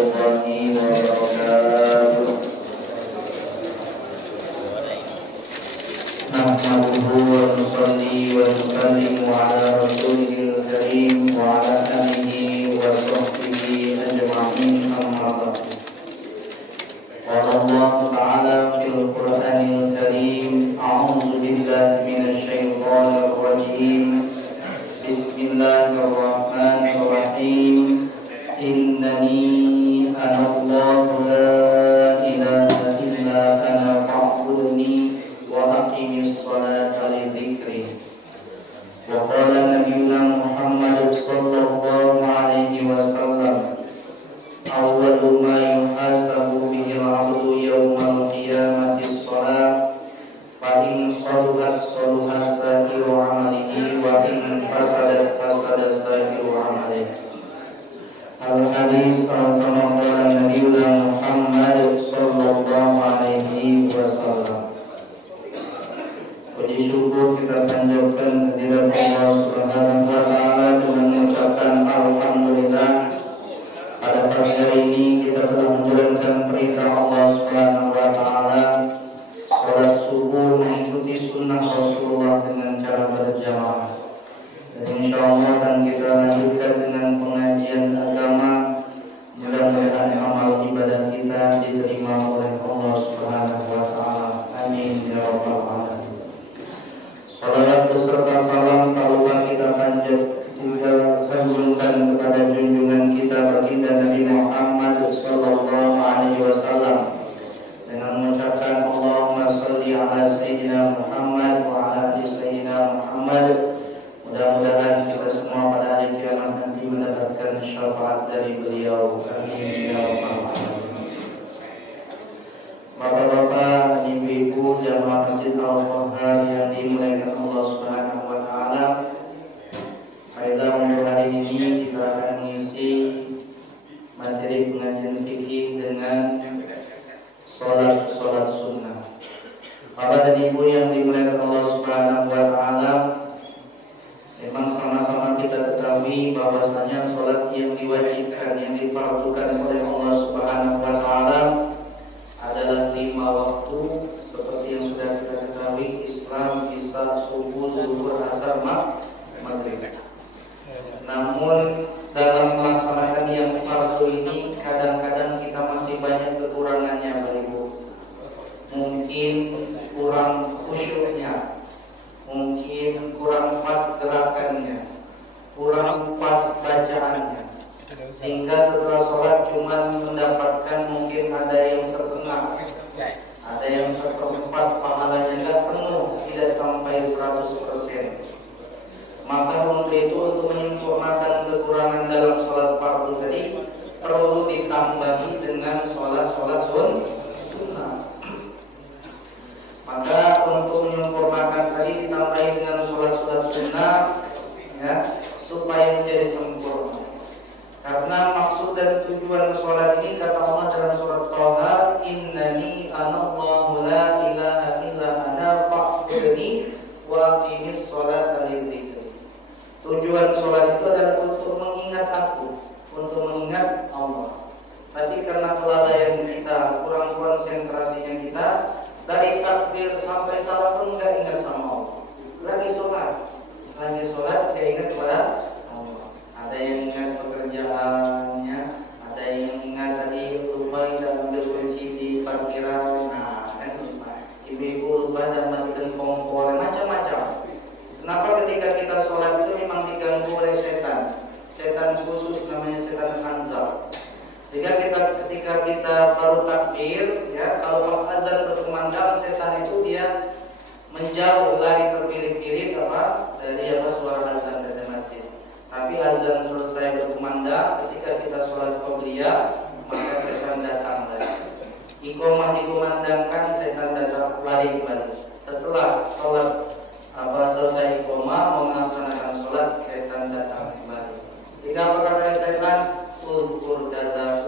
warahmatullahi wabarakatuh. Nahmaduhu wa nusalli wa nusallimu ala rasulil karim wa ala alihi wa sahbihi ajma'in, amma ba'du. Qala Allah Ta'ala fil Qur'anil Karim, a'udzu billahi minasy syaithanir rajim. Bismillahirrahmanirrahim. Innani anallahu la ilaha illa ana fa'budni wa aqimis salata li dzikri. Wa qala nabiyyuna Muhammad sallallahu alaihi wasallam, awwalu ma yuhasabu bihi al-'abdu yawmal qiyamati as-salat, fa in saluhat saluha sa'iru 'amalihi wa in fasadat fasada sa'iru 'amalihi. Al-hadis al-kama qala nabiyyuna Muhammad sallallahu alaihi wasallam. Puji syukur kita panjatkan kehadirat Allah Subhanahu wa taala dengan mengucapkan alhamdulillah. Pada pagi hari ini kita telah menjalankan perintah Allah Subhanahu wa taala, salat subuh mengikuti sunnah Rasulullah dengan cara berjamaah. Dan insyaallah akan kita lanjutkan dengan pengajian agama. Mudah-mudahan amal ibadah kita diterima oleh Allah Subhanahu wa taala. Amin ya rabbal alamin. Salawat beserta salam tak lupa kita sanjungkan kepada junjungan kita baginda Nabi Muhammad sallallahu alaihi wasallam dengan mengucapkan Allahumma shalli ala sayyidina Muhammad wa ala ali sayyidina Muhammad. Mudah-mudahan kita semua pada hari kiamat nanti mendapatkan syafaat dari beliau. Amin ya rabbal alamin. Bapak-bapak, ibu-ibu, jamaah Masjid Al-Qahar yang dimuliakan Allah Subhanahu wa taala. Baiklah, untuk hari ini kita akan mengisi materi pengajian fikih dengan sholat sunnah. Bapak dan ibu yang dimuliakan Allah Subhanahu wa taala, memang sama-sama kita ketahui bahwasanya sholat yang diwajibkan, yang difardukan oleh Allah Subhanahu wa taala adalah 5 waktu seperti yang sudah kita ketahui: Islam, Isya, subuh, zuhur, asar, maghrib. Namun dalam melaksanakan yang fardu ini kadang-kadang kita masih banyak kekurangannya, Bapak Ibu. Mungkin kurang khusyuknya, mungkin kurang pas gerakannya, kurang pas bacaannya, sehingga setelah sholat cuma mendapatkan mungkin ada yang setengah, ada yang seperempat, pahalanya nggak penuh, tidak sampai 100%. Maka untuk itu, untuk menyempurnakan kekurangan dalam sholat fardu tadi, perlu ditambahi dengan sholat sunnah. Maka untuk menyempurnakan tadi ditambahi dengan sholat sunnah, ya, supaya menjadi sempurna. Karena maksud dan tujuan sholat ini kata Allah dalam surat Thaha, innani anallahu la ilaha illa ana fa'budni wa aqimis sholata li dzikri. Tujuan sholat itu adalah untuk mengingat aku, untuk mengingat Allah. Tapi karena kelalaian kita, kurang konsentrasinya kita, dari takbir sampai salam pun nggak ingat sama Allah. Lagi sholat dia ingat kepada Allah. Ada yang ingat pekerjaannya, ada yang ingat tadi lupa tidak ambil kunci di parkiran, kan lupa. Ibu-ibu lupa dan matikan kompor, macam-macam. Kenapa ketika kita sholat itu memang diganggu oleh setan khusus namanya setan khanzab. Sehingga ketika kita baru takbir, ya, kalau pas azan berkumandang, setan itu dia menjauh, lari terpirit-pirit dari suara azan dari masjid. Tapi azan selesai berkumandang, ketika kita sholat qabliyah, maka setan datang lagi. Iqamah dikumandangkan, setan datang lari kembali. Setelah sholat selesai iqamah, melaksanakan sholat, setan datang kembali. Sehingga apa kata setan? Ukur daza,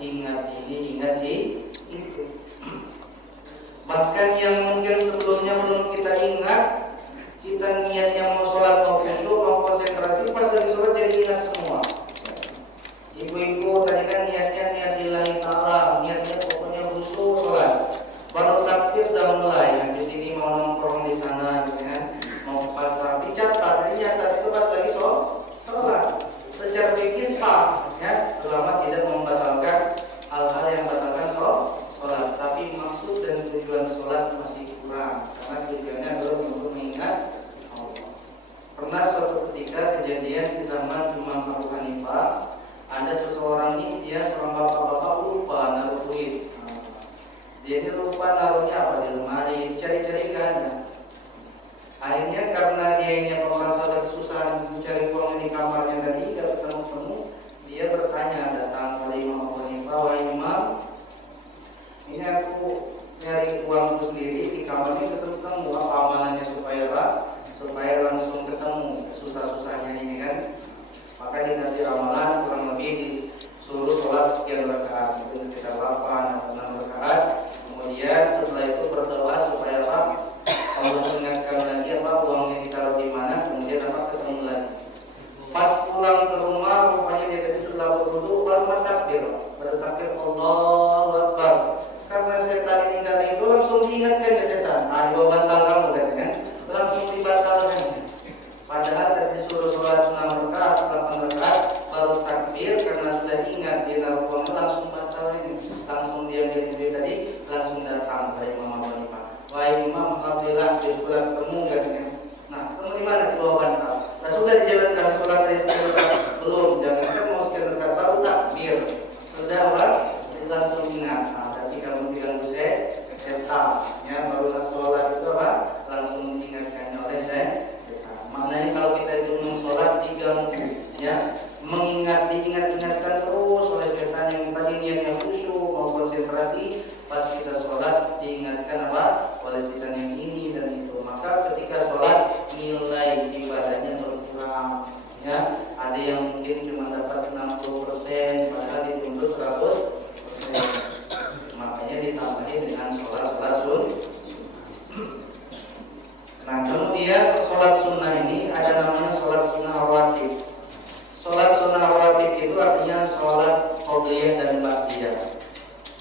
ingat ini, ingat itu. Bahkan yang mungkin sebelumnya belum kita ingat, kita niatnya mau sholat, mau khusyuk, mau konsentrasi, pas lagi sholat jadi ingat semua. Ibu-ibu tadi kan niat yang tadi langsung datang dari Imam Abu Hanifah. Wahai Imam, alhamdulillah di sekolah ketemu katanya. Nah, ketemu di mana? Di bawah bantal. Nah, sudah dijalankan sholat dari sekitar belum, jangan mau sekitar dekat baru takbir. Sudah apa? Jadi langsung ingat. Nah, tapi kamu tinggal setan, ya barulah sholat itu apa? Langsung diingatkan oleh setan. Maknanya kalau kita itu sholat diganggu, ya diingatkan terus oleh setan yang tadi niatnya khusyuk mau konsentrasi, pas kita sholat diingatkan apa? Oleh setan yang ini dan itu. Maka ketika sholat nilai ibadahnya berkurang, ya ada yang mungkin cuma dapat 60% padahal dituntut 100%. Makanya ditambahin dengan sholat sunnah. Nah, kemudian sholat sunnah ini ada namanya sholat sunnah rawatib. Sholat sunnah rawatib itu artinya sholat qobliyah dan ba'diyah.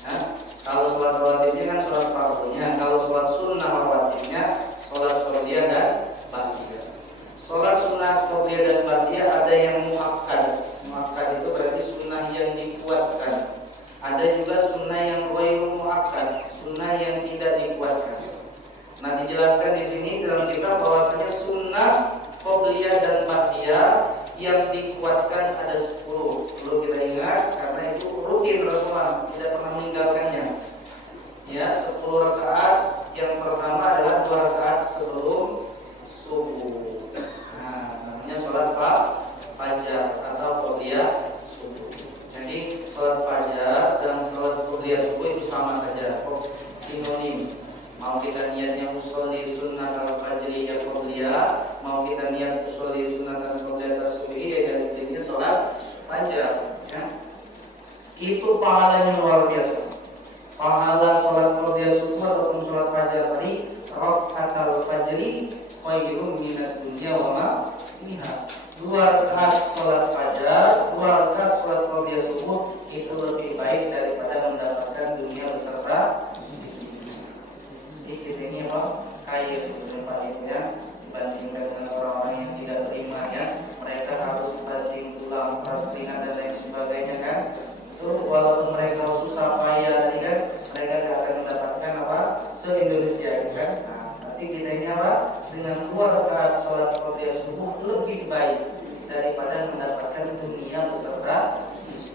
Nah, kalau sholat rawatibnya kan sholat fardunya, kalau sholat sunnah rawatibnya sholat qobliyah dan ba'diyah. Sholat sunnah qobliyah dan ba'diyah ada yang muakkad. Muakkad itu berarti sunnah yang dikuatkan. Ada juga sunnah yang ghairu muakkad, sunnah yang tidak dikuatkan. Nah, dijelaskan di sini dalam kitab bahwasanya sunnah qobliyah dan ba'diyah yang dikuatkan ada 10. Perlu kita ingat karena itu rutin Rasulullah tidak pernah meninggalkannya. Ya, 10 rakaat. Yang pertama adalah 2 rakaat sebelum subuh. Nah, namanya sholat fajar atau qobliyah subuh. Jadi sholat fajar dan sholat qobliyah subuh itu sama saja, sinonim. Mau kita niatnya usolli sunnah al-fajri ya qobliyah, mau kita niat usolli sunnah al-qobliyah tasbih ya dan intinya sholat fajar, ya. Itu pahalanya luar biasa. Pahala sholat qobliyah subuh ataupun sholat fajar tadi, rakaatul fajri khairun minad dunya wa ma fiha. 2 rakaat sholat fajar, 2 rakaat sholat qobliyah subuh itu lebih baik daripada mendapatkan dunia beserta. Jadi kita ini apa? Kaya sebetulnya Pak Ibu, ya, dibandingkan dengan orang-orang yang tidak beriman, ya. Mereka harus banting tulang, keras dan lain sebagainya, kan. Itu walaupun mereka susah payah tadi, kan, mereka tidak akan mendapatkan apa? Se-Indonesia, kan. Nah, tapi kita ini apa? Dengan 2 rakaat sholat qobliyah subuh lebih baik daripada mendapatkan dunia beserta isi.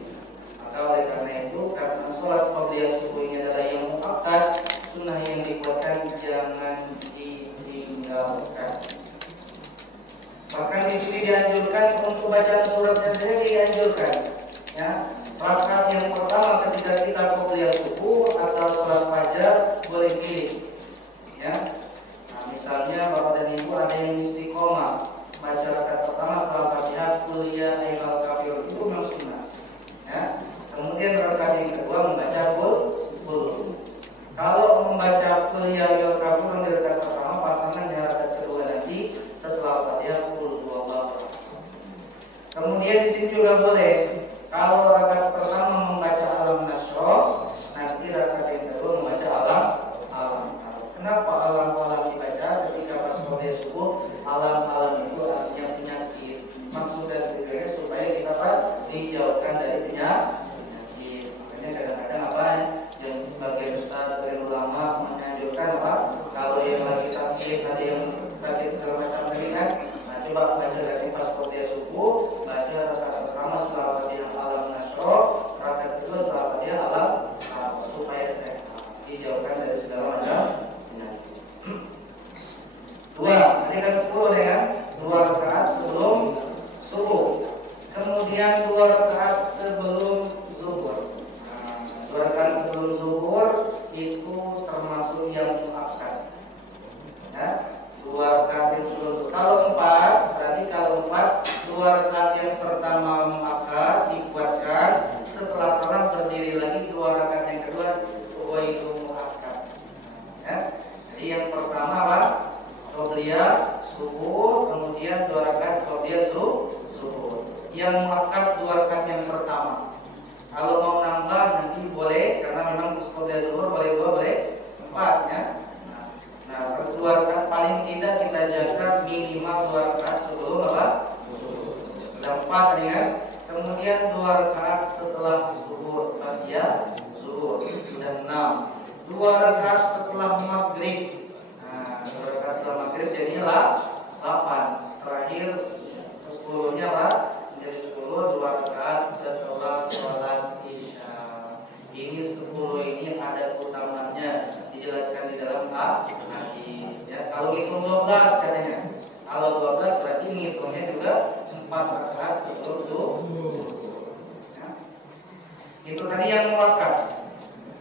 Maka oleh karena itu, karena sholat qobliyah subuh ini adalah yang muakkad, sunnah yang dikuatkan jangan ditinggalkan. Bahkan di sini dianjurkan untuk bacaan suratnya saja dianjurkan. Ya, rakaat yang pertama ketika kita qobliyah subuh atau sholat fajar boleh pilih. Ya, nah, misalnya Bapak dan Ibu ada yang istiqomah baca rakaat pertama setelah Fatihah qul ya ayyuhal kafirun itu memang sunnah. Ya, kemudian rakaat yang kedua membaca qul. Kalau membaca qul ya ayyuhal kafirun di rakaat pertama pasangan di rakaat kedua nanti setelah Fatihah qul huwallahu. Kemudian di sini juga boleh kalau rakaat pertama membaca alam nasroh, nanti rakaat yang kedua membaca alam. Kenapa alam dibaca ketika pas qobliyah subuh? Alam itu artinya penyakit. Maksud dari itu supaya kita dijauhkan dari penyakit. Makanya kadang-kadang apa yang sebagai ustaz dan ulama menganjurkan apa? Kalau yang lagi sakit, ada yang sakit segala macam lagi, kan? Nah, coba baca dari pas qobliyah subuh, baca rakaat pertama setelah Fatihah alam nasroh, rakaat kedua setelah Fatihah alam supaya sehat, dijauhkan dari segala macam. 2, tadi kan 10 ya kan? 2 rakaat sebelum subuh. Kemudian 2 rakaat sebelum zuhur. Nah, 2 rakaat sebelum zuhur itu termasuk yang muakkad. Ya, 2 rakaat yang sebelum zuhur. Kalau 4, berarti kalau 4, 2 rakaat yang pertama muakkad dikuatkan, setelah salam berdiri lagi 2 rakaat yang kedua itu muakkad. Ya. Jadi yang pertama apa? Qobliyah subuh, kemudian 2 rakaat qobliyah subuh. Yang muakkad 2 rakaat yang pertama. Kalau mau nambah nanti boleh, karena memang qobliyah subuh boleh 2, boleh 4, ya. Nah, 2 rakaat paling tidak kita jaga minimal 2 rakaat sebelum apa? Subuh. 4 ya. Kemudian 2 rakaat setelah zuhur, ya. zuhur sudah 6. 2 rakaat setelah maghrib. Nah, 2 rakaat setelah maghrib jadinya 8. Terakhir 10-nya apa? Menjadi 10, 2 rakaat setelah sholat isya. Ini 10 ini ada utamanya, dijelaskan di dalam hadis. Ya, kalau hitung 12 katanya. Kalau 12 berarti ngitungnya juga 4 rakaat sebelum zuhur. Ya. Itu tadi yang muakkad.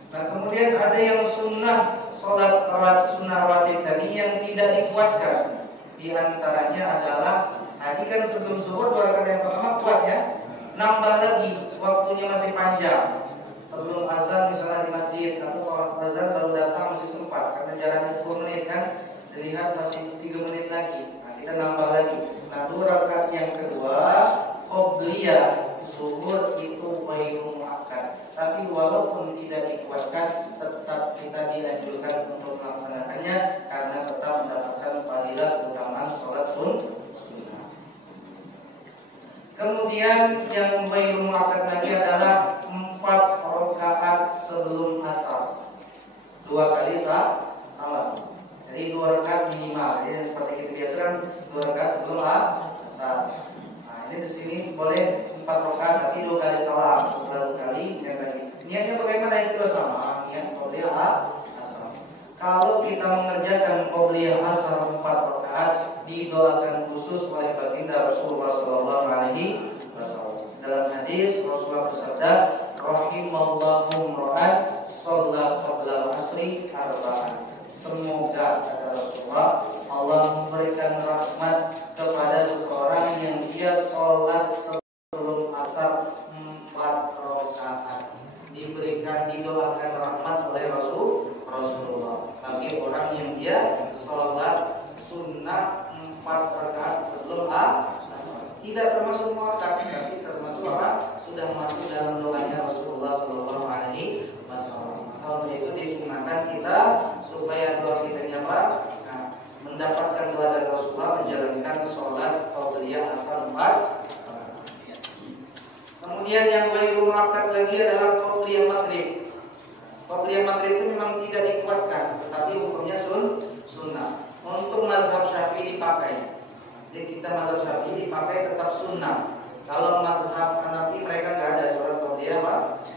Nah, kemudian ada yang sunnah sunnah rawatib tadi yang tidak dikuatkan. Di antaranya adalah tadi kan sebelum zuhur 2 rakaat yang pertama kuat ya. Nambah lagi, waktunya masih panjang. Sebelum azan misalnya di masjid atau kalau azan baru datang masih sempat karena jaraknya 10 menit kan. Dilihat masih 3 menit lagi. Nah, kita nambah lagi. Nah, 2 rakaat yang kedua qobliyah zuhur itu ghairu muakkad. Tapi walaupun tidak dikuatkan, tetap kita dianjurkan untuk melaksanakannya karena tetap mendapatkan fadilah keutamaan sholat sunnah. Kemudian yang ghairu muakkad lagi adalah 4 rakaat sebelum asar. 2 kali salam. Jadi 2 rakaat minimal. Jadi seperti kita biasa kan 2 rakaat sebelum asar. Ini di sini boleh 4 rakaat tapi 2 kali salam, 2 kali yang tadi. Niatnya bagaimana itu sama, niat qobliyah asar. Kalau kita mengerjakan qobliyah asar 4 rakaat didoakan khusus oleh baginda Rasulullah sallallahu alaihi wasallam. Dalam hadis Rasulullah bersabda, "Rahimallahu imra'an shalla qabla al-asri arba'an." Semoga kata Rasulullah, Allah memberikan rahmat kepada seseorang yang dia sholat sebelum asar 4 rakaat. Diberikan, didoakan rahmat oleh Rasulullah bagi orang yang dia sholat sunnah 4 rakaat sebelum asar. Tidak termasuk muakkad, tapi termasuk apa? Sudah masuk dalam doanya Rasulullah sallallahu alaihi wasallam. Kalau itu disunahkan kita supaya doa kita apa? Nah, mendapatkan doa dari Rasulullah menjalankan sholat qabliyah asar 4. Kemudian yang ghairu muakkad lagi adalah qabliyah maghrib. Qabliyah maghrib itu memang tidak dikuatkan, tetapi hukumnya sunnah. Untuk mazhab Syafi'i dipakai. Jadi kita mazhab Syafi'i dipakai tetap sunnah. Kalau mazhab Hanafi mereka nggak ada sholat qabliyah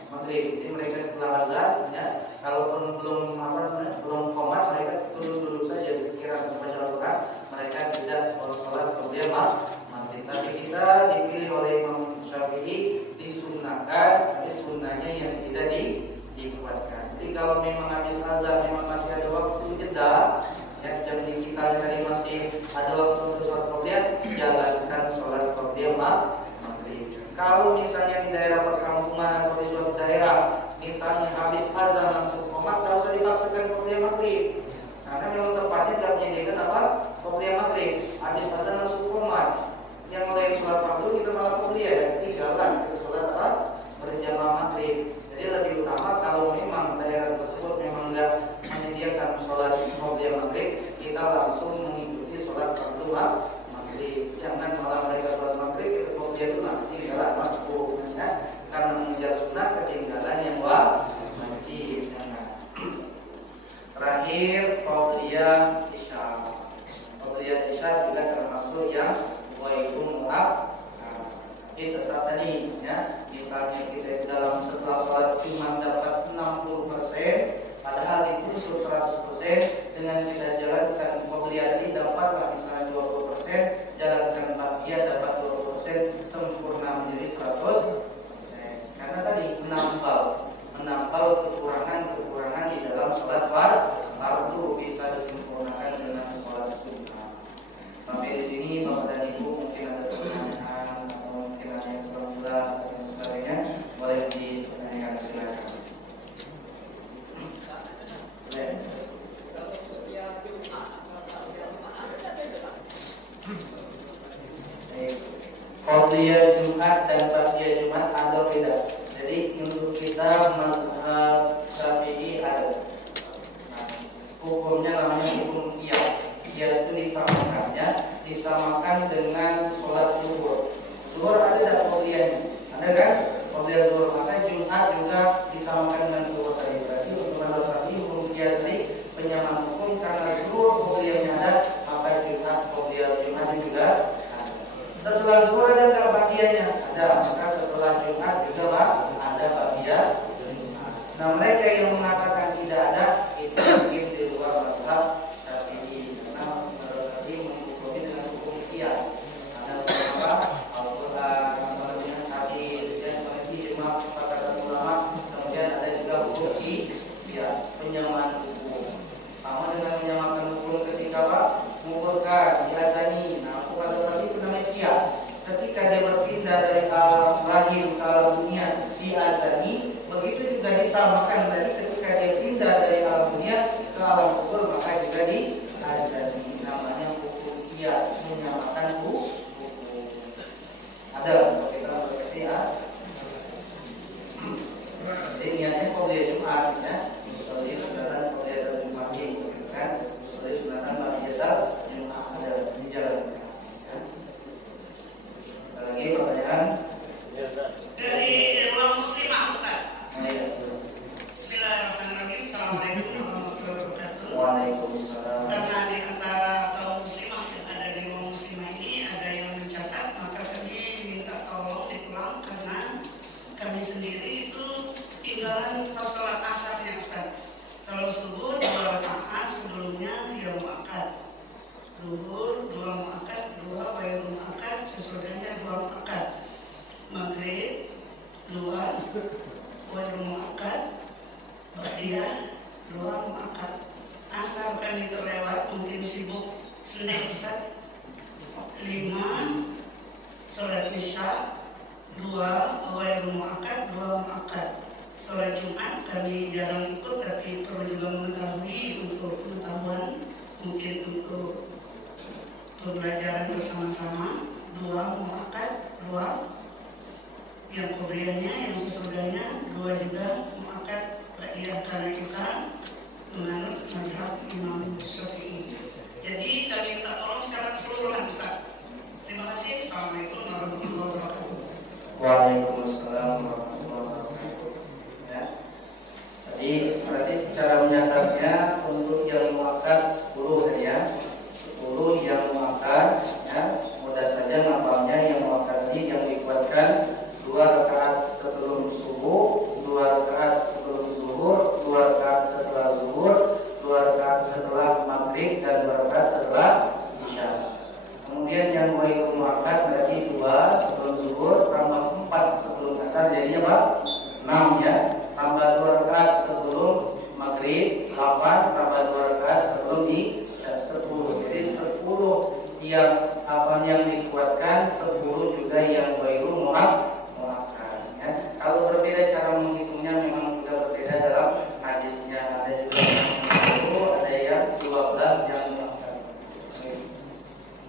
maghrib. Jadi mereka setelah azan, ya, kalaupun belum qomat mereka duduk saja sekira membaca Al-Quran. Mereka tidak sholat qabliyah maghrib. Tapi kita dipilih oleh Imam Syafi'i disunnahkan, tapi sunnahnya yang tidak dikuatkan. Jadi kalau memang habis azan memang masih ada waktu jeda, ya, jam di kita tadi masih ada waktu untuk sholat qabliyah, jalankan sholat qabliyah maghrib. Kalau misalnya di daerah perkampungan atau di suatu daerah, misalnya habis azan langsung qomat, tak usah dipaksakan qabliyah maghrib. Karena memang tempatnya tidak menyediakan apa? Qabliyah maghrib. Habis azan langsung qomat. Yang mulai sholat maghrib kita malah qabliyah, tinggalkan kita sholat apa? Berjamaah maghrib. Jadi lebih utama kalau memang daerah tersebut memang tidak menyediakan sholat qabliyah maghrib, kita langsung mengikuti sholat maghrib. Jangan malah mereka sholat maghrib kita qabliyah sunnah, tinggalan masuk, ya. Karena mengejar sunnah ketinggalan yang wajib. Terakhir qabliyah isya. Qabliyah isya juga termasuk yang ghairu muakkad. Jadi tetap tadi, ya, misalnya kita dalam setelah sholat cuma dapat 60%, padahal itu 100%, dengan kita jalankan qabliyah tadi dapatlah misalnya 20%, jalankan baqiyah dapat 20%, sempurna menjadi 100%. Karena tadi menambal kekurangan di dalam sholat fardu bisa disempurnakan dengan sholat sunnah. Sampai di sini Bapak dan Ibu mungkin ada pertanyaan atau mungkin ada yang kurang jelas dan sebagainya, boleh ditanyakan, silakan. Qabliyah Jumat dan ba'diyah Jumat ada beda. Jadi untuk kita mazhab Syafi'i ada. Nah, hukumnya namanya hukum qiyas. Qiyas itu disamakan dengan sholat zuhur. Zuhur ada dan qabliyahnya, ada kan? Qobliyah zuhur, maka Jumat juga disamakan dengan zuhur tadi. Berarti untuk mazhab Syafi'i hukum qiyas tadi penyamaan hukum karena zuhur qobliyahnya ada, maka Jumat qobliyah Jumat juga ada. Setelah zuhur ada enggak ba'diyahnya? Ada, maka setelah Jumat juga ada ba'diyah. Nah, mereka yang mengatakan tidak ada itu mungkin di luar mazhab Syafi'i karena mazhab Syafi'i menghukumi dengan hukum qiyas. Ada beberapa Al-Qur'an, kemudian hadis, dan ijma kesepakatan ulama, kemudian ada juga hukum qiyas, penyamaan hukum. Sama dengan menyamakan hukum ketika mengukurkan diazani. Nah, hukum mazhab Syafi'i itu namanya qiyas. Ketika dia berpindah dari alam rahim ke alam dunia diazani, begitu juga disamakan tadi ketika dia pindah dari alam dunia ke alam kubur maka juga diazani. Namanya hukum qiyas, menyamakan hukum. Ada kita berarti ya. Jadi niatnya qobliyah Jumat ya. Soalnya sunatan qobliyah Jumat ini kan. Soalnya sunatan ba'diyah Jumat ada di jalan. Lagi pertanyaan dari ruang muslimah Ustaz. Bismillahirrahmanirrahim. Assalamualaikum warahmatullahi wabarakatuh. Waalaikumsalam. Karena di antara kaum muslimah yang ada di ruang muslimah ini ada yang mencatat, maka kami minta tolong diulang karena kami sendiri itu tinggalan pas sholat asarnya Ustaz. Kalau subuh 2 rakaat sebelumnya ya muakkad. Zuhur 2 muakkad, 2 ghairu muakkad, sesudahnya 2 muakkad. Maghrib 2 ghairu muakkad, ba'diyah 2 muakkad. Asar kami terlewat, mungkin sibuk Senin Ustaz. 5 sholat isya 2 ghairu muakkad, 2 muakkad. Sholat Jumat kami jarang ikut, tapi perlu juga mengetahui untuk pengetahuan, mungkin untuk pembelajaran bersama-sama. 2 muakkad, 2 yang qobliyahnya, yang sesudahnya 2 juga muakkad ba'diyah karena kita menganut mazhab Imam Syafi'i. Jadi kami minta tolong secara keseluruhan Ustaz. Terima kasih. Assalamualaikum warahmatullahi wabarakatuh. Waalaikumsalam warahmatullahi wabarakatuh. Ya. Tadi berarti cara menyatarnya untuk yang muakkad 10 tadi ya. 10 yang muakkad ya. Mudah saja ngapalnya yang muakkad tadi yang dikuatkan 2 rakaat sebelum subuh, 2 rakaat sebelum zuhur, 2 rakaat setelah zuhur, 2 rakaat setelah maghrib, dan 2 rakaat setelah isya. Kemudian yang ghairu muakkad berarti 2 sebelum zuhur tambah 4 sebelum asar, jadinya apa? 6 ya. Tambah 2 rakaat sebelum maghrib, 8 tambah 2 rakaat sebelum isya, 10. Jadi 10 yang dikuatkan, 10 juga yang ghairu muakkad. Ya. Kalau berbeda cara menghitungnya memang juga berbeda dalam hadisnya. Ada juga yang 10, ada yang 12 yang muakkad.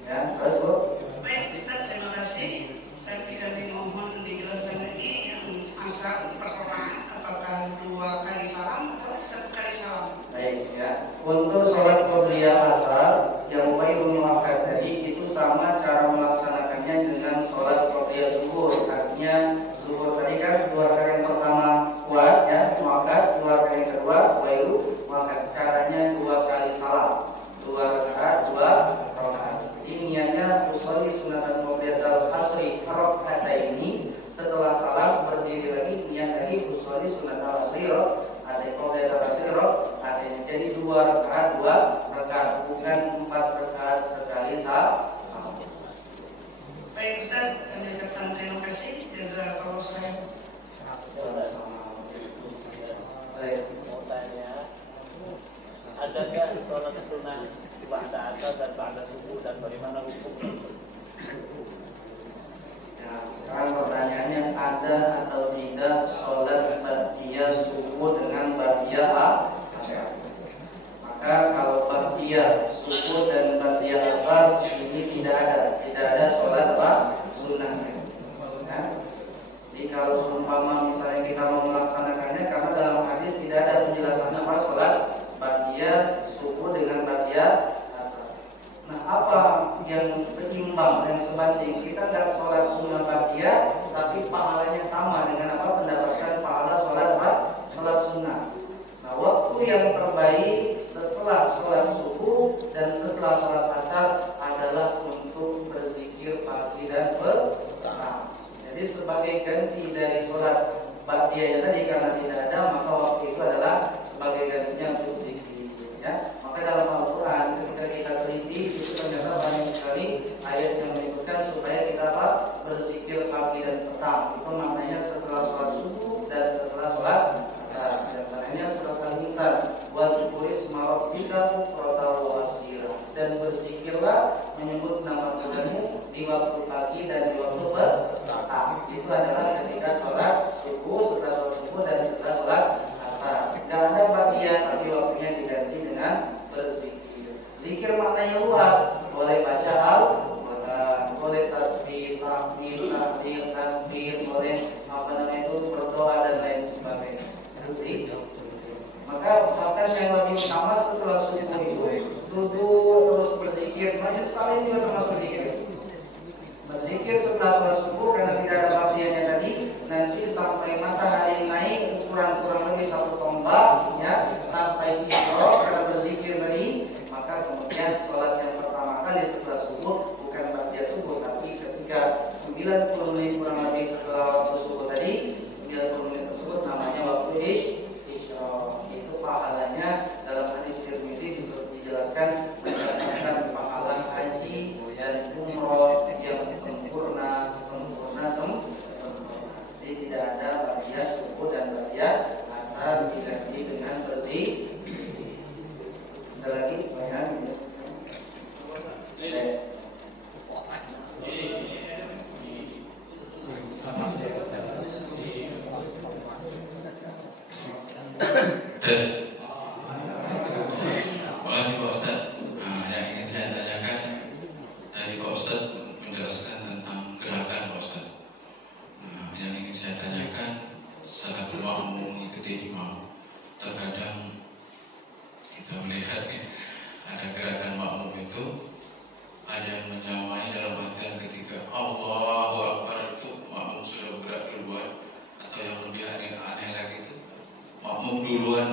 Ya, terus Bu. Baik Ustaz, terima kasih. Tapi kami mohon dijelaskan lagi yang asal pertolongan, apakah 2 kali salam atau 1 kali salam? Baik ya. Untuk sholat qobliyah asar yang ghairu muakkad tadi itu sama cara melaksanakannya dengan sholat qobliyah zuhur. Artinya zuhur tadi kan 2 rakaat yang pertama kuat ya muakkad, 2 rakaat yang kedua ghairu muakkad. Caranya 2 kali salam, 2 rakaat 2 rakaat. Ini niatnya usolli sunatan qobliyatul asri raka'ataini. Setelah salam berdiri lagi, niat lagi usolli sunatul asri ada qobliyatul asri raka'ataini. Jadi 2 rakaat 2 rakaat, bukan 4 rakaat sekali salam. Baik Ustaz, kami ucapkan terima kasih. Jazakallah khair. Baik. Mau tanya, ada nggak sholat sunnah ba'da asar dan ba'da subuh, dan bagaimana hukumnya? Nah, sekarang pertanyaannya, ada atau tidak sholat ba'diyah subuh dengan ba'diyah asar? Maka kalau ba'diyah subuh dan ba'diyah asar ini tidak ada sholat sunnahnya. Ya. Jadi kalau seumpama misalnya kita mau melaksanakannya, karena dalam hadis tidak ada penjelasan apa sholat ba'diyah subuh dengan ba'diyah asar. Nah, apa yang seimbang, yang sebanding? Kita nggak sholat sunnah ba'diyah, tapi pahalanya sama dengan apa? Mendapatkan pahala sholat apa? Sholat sunnah. Nah, waktu yang terbaik setelah sholat subuh dan setelah sholat asar adalah untuk berzikir pagi dan petang. Jadi sebagai ganti dari sholat ba'diyahnya tadi karena tidak ada, maka waktu itu adalah sebagai gantinya untuk zikir. Ya, maka dalam Al-Quran ketika kita teliti itu ternyata banyak sekali ayat yang menyebutkan supaya kita apa? Berzikir pagi dan petang. Itu maknanya setelah sholat subuh dan setelah sholat asar. Dan maknanya surat Al-Insan wa dzkuris marabbika bukratan wa asila, dan berzikirlah menyebut nama Tuhanmu di waktu pagi dan di waktu petang. Itu adalah ketika sholat subuh, setelah sholat subuh dan setelah sholat asar. Jangan ada bagian tapi waktunya diganti dengan berzikir. Zikir maknanya luas, boleh baca Al-Quran, boleh tasbih, tahmid, tahlil, takbir, boleh itu berdoa dan lain sebagainya. Itu maka bahkan yang lebih utama setelah subuh itu duduk terus berzikir, banyak sekali juga termasuk zikir. Berzikir setelah sholat subuh karena tidak ada bagiannya tadi, nanti sampai matahari naik ukuran kurang lebih 1 tombak, ya, sampai isyraq karena berzikir tadi. Maka kemudian sholat yang pertama kali setelah subuh bukan ba'da subuh, tapi ketika 90 menit kurang lebih setelah waktu subuh tadi, 90 menit tersebut namanya waktu isyraq. Itu pahalanya dalam hadis Tirmidzi dijelaskan mendapatkan pahala haji dan umroh yang sempurna. Jadi tidak ada bagian subuh dan bagian asar diganti dengan berzikir. Ada lagi bayan? Tes. Makasih Pak Ustaz. Yang ingin saya tanyakan tadi Pak Ustaz menjelaskan tentang gerakan Pak Ustaz. Yang ingin saya tanyakan, saat makmum mengikuti imam, terkadang kita melihat ada gerakan makmum itu ada yang menyamai dalam artian ketika Allahu Akbar itu makmum sudah bergerak duluan, atau yang lebih aneh lagi itu makmum duluan,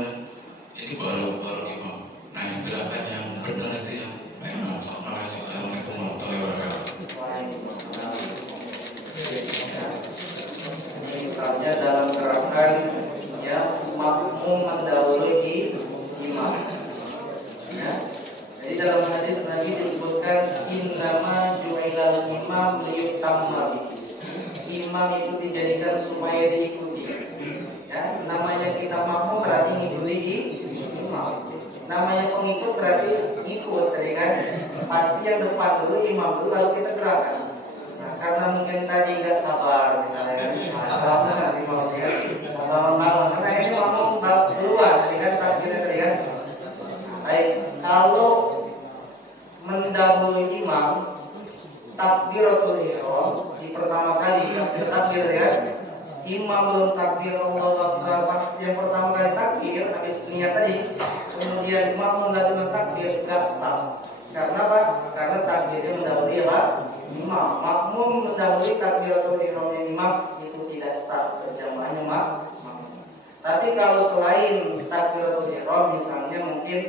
ini baru imam. Nah, yang gerakan yang benar itu yang imam. Terima kasih. Assalamualaikum warahmatullahi wabarakatuh. Misalnya dalam gerakan yang makmum mendahului imam, ya. Jadi dalam hadis Nabi disebutkan innama ju'ilal imam liyutamma bihi. Imam itu dijadikan supaya diikuti. Ya, namanya kita makmum berarti ngikuti imam. Namanya pengikut berarti ngikut, tadi kan? Pasti yang depan dulu, imam dulu, lalu kita gerakan. Nah, karena mungkin tadi nggak sabar, misalnya kan, sabar imam ya, bangun-bangun. Karena ini makmum duluan, tadi kan takbirnya tadi kan. Baik, kalau mendahului imam, takbiratul ihram di pertama kali takbir ya. Imam belum takbir Allahu Akbar, pas yang pertama kali takbir habis niat tadi, kemudian makmum lalu takbir gak sah. Karena apa? Karena takbirnya mendahului apa? Imam. Makmum mendahului takbiratul ihramnya imam itu tidak sah, berjamaahnya makmum. Tapi kalau selain takbiratul ihram, misalnya mungkin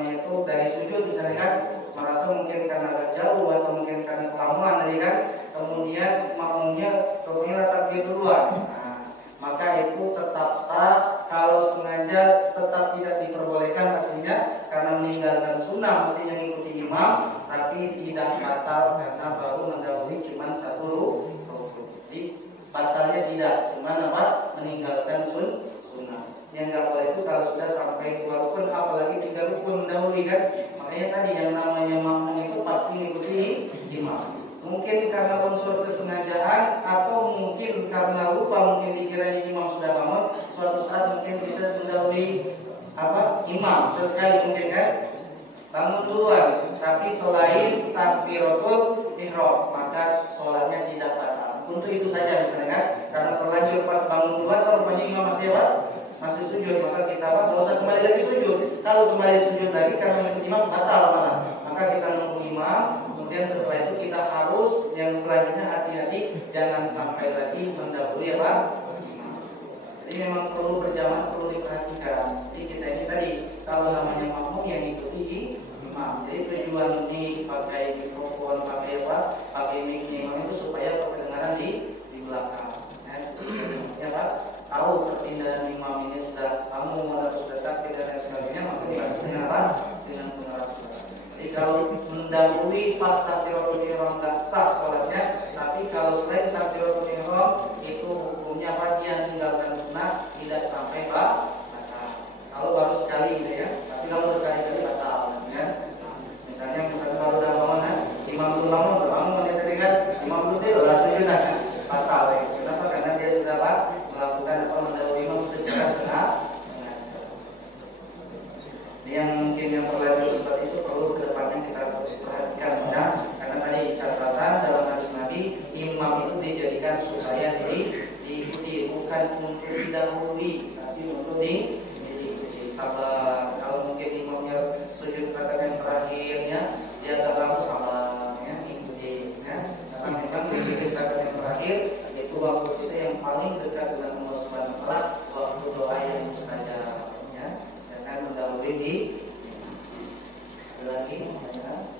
itu dari sujud misalnya kan, merasa mungkin karena agak jauh atau mungkin karena kelamaan tadi kan, kemudian makmumnya takbir duluan. Nah, maka itu tetap sah. Kalau sengaja tetap tidak diperbolehkan aslinya karena meninggalkan sunnah, mestinya mengikuti imam, tapi tidak batal karena baru mendahului cuma satu rukun. Jadi batalnya tidak, cuma apa? Meninggalkan sunnah. Yang nggak boleh itu kalau sudah sampai 2 rukun, apalagi 3 rukun mendahului kan. Makanya tadi yang namanya makmum itu pasti mengikuti imam. Mungkin karena unsur kesengajaan atau mungkin karena lupa, mungkin dikiranya imam sudah bangun, suatu saat mungkin kita mendahului imam sesekali mungkin kan, bangun duluan. Tapi selain takbiratul ihram maka sholatnya tidak batal. Untuk itu saja misalnya kan, karena terlanjur pas bangun duluan, kalau rupanya imam masih sujud, maka kita nggak usah kembali lagi sujud. Kalau kembali sujud lagi karena imam batal malah, maka kita nunggu imam Kemudian setelah itu kita harus yang selanjutnya hati-hati jangan sampai lagi mendahului apa? Jadi memang perlu berjamaah, perlu diperhatikan. Jadi kita ini tadi kalau namanya makmum yang ikuti imam. Jadi tujuan ini pakai mikrofon, pakai apa? Pakai mic imam itu supaya kedengaran di belakang. Ya Pak, tahu perpindahan imam ini sudah kamu harus takbir dan sebagainya, maka dibantu dengan apa? Dengan pengeras suara. Jadi kalau mendahului pas takbiratul ihram tidak sah sholatnya, tapi kalau selain takbiratul ihram itu hukumnya apa? Dia tinggalkan sunnah tidak sampai batal. Kalau baru sekali gitu ya, tapi kalau berkali-kali batal, ya. Misalnya baru udah bangun, imam belum bangun menit tadi kan, imam belum tidur, langsung juga batal. Ya. Kenapa? Karena dia sudah melakukan apa mendahului imam secara sengaja. Yang mungkin yang terlebih seperti itu perlu kedepannya kita perhatikan ya. Karena tadi catatan dalam hadis Nabi, imam itu dijadikan supaya diikuti, bukan untuk didahului, tapi untuk diikuti. Sabar. Kalau mungkin imamnya sujud rakaat yang terakhirnya, dia tak lalu sabar, ya ikuti. Ya. Karena memang sujud rakaat yang terakhir itu waktu kita yang paling dekat dengan Allah Subhanahu Wa Taala, waktu doa yang mustajab. Ya. Jangan mendahului di lagi.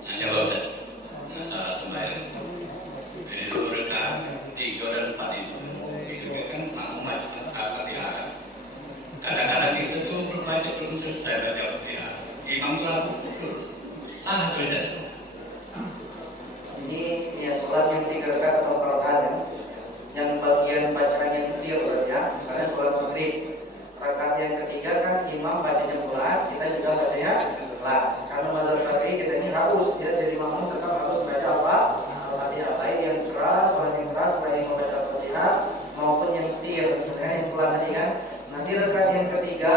Hanya baca. Kembali. Jadi rekan 3 dan 4 itu kan makmum Al-Fatihah. Kadang-kadang kita tuh belum selesai baca Al-Fatihah. Imam lalu betul. Tidak. Ini ya sholat yang 3 rakaat atau rakaat yang bagian bacaan yang sir ya. Misalnya sholat maghrib rakaat yang ketiga kan imam bacanya pelan, kita juga bacanya pelan. Karena mazhab Syafi'i kita ini harus ya, jadi makmum tetap harus baca apa? Al-Fatihah, baik yang keras, sholat yang keras, baik yang membaca Al-Fatihah maupun yang sir, yang pelan tadi kan. Nanti rakaat yang ketiga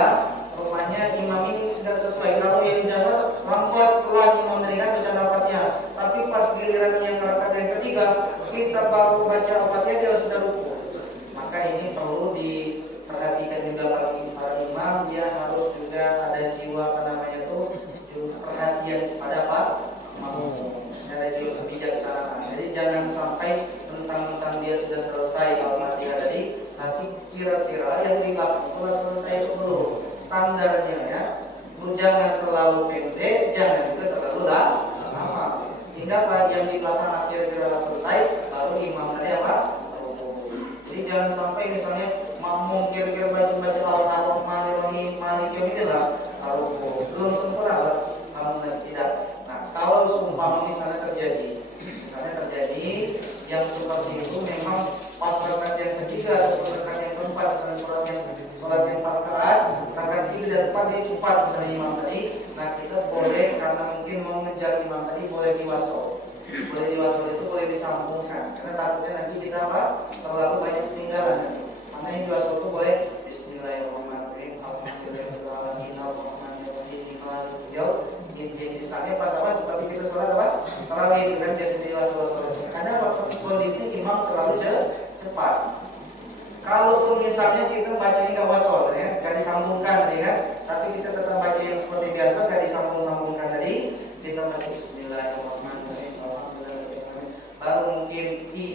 rupanya imam ini tidak sesuai. Kalau yang jawab lambat pelan imam tadi kan baca Al-Fatihah, tapi pas giliran yang rakaat yang ketiga kita baru baca Al-Fatihah dia sudah ruku. Maka ini perlu diperhatikan juga para imam, dia harus juga ada jiwa apa namanya itu perhatian kepada apa? Makmum. Ada jiwa kebijaksanaan. Jadi jangan sampai mentang-mentang dia sudah selesai Al-Fatihah tadi, nanti kira-kira yang di belakang itu selesai itu dulu. Standarnya ya, jangan terlalu pendek, jangan juga terlalu lama. Sehingga yang di belakang akhir-akhir selesai, baru imam tadi apa? Jadi jangan sampai misalnya makmum kira-kira baca Al-Rahman Malik itu lah, belum sempurna lah, tidak. Nah kalau seumpama misalnya terjadi yang seperti itu memang pas rakaat yang ketiga atau rakaat yang keempat, misalnya sholat yang 4 rakaat, rakaat 3 dan 4 dia cepat misalnya imam tadi, nah kita boleh karena mungkin mau ngejar imam tadi boleh diwasol itu boleh disambungkan karena takutnya nanti kita apa terlalu banyak ketinggalan nanti. Mana yang diwasol itu boleh Bismillahirrahmanirrahim, Alhamdulillahirrahmanirrahim, Alhamdulillahirrahmanirrahim. Misalnya pas apa seperti kita sholat apa tarawih kan biasa diwasol. Karena waktu kondisi imam selalu cepat. Kalaupun misalnya kita baca ini nggak wasol, ya, nggak disambungkan, ya, tapi kita tetap baca yang seperti biasa, nggak disambungkan tadi, kita baca Bismillahirrahmanirrahim, baru mungkin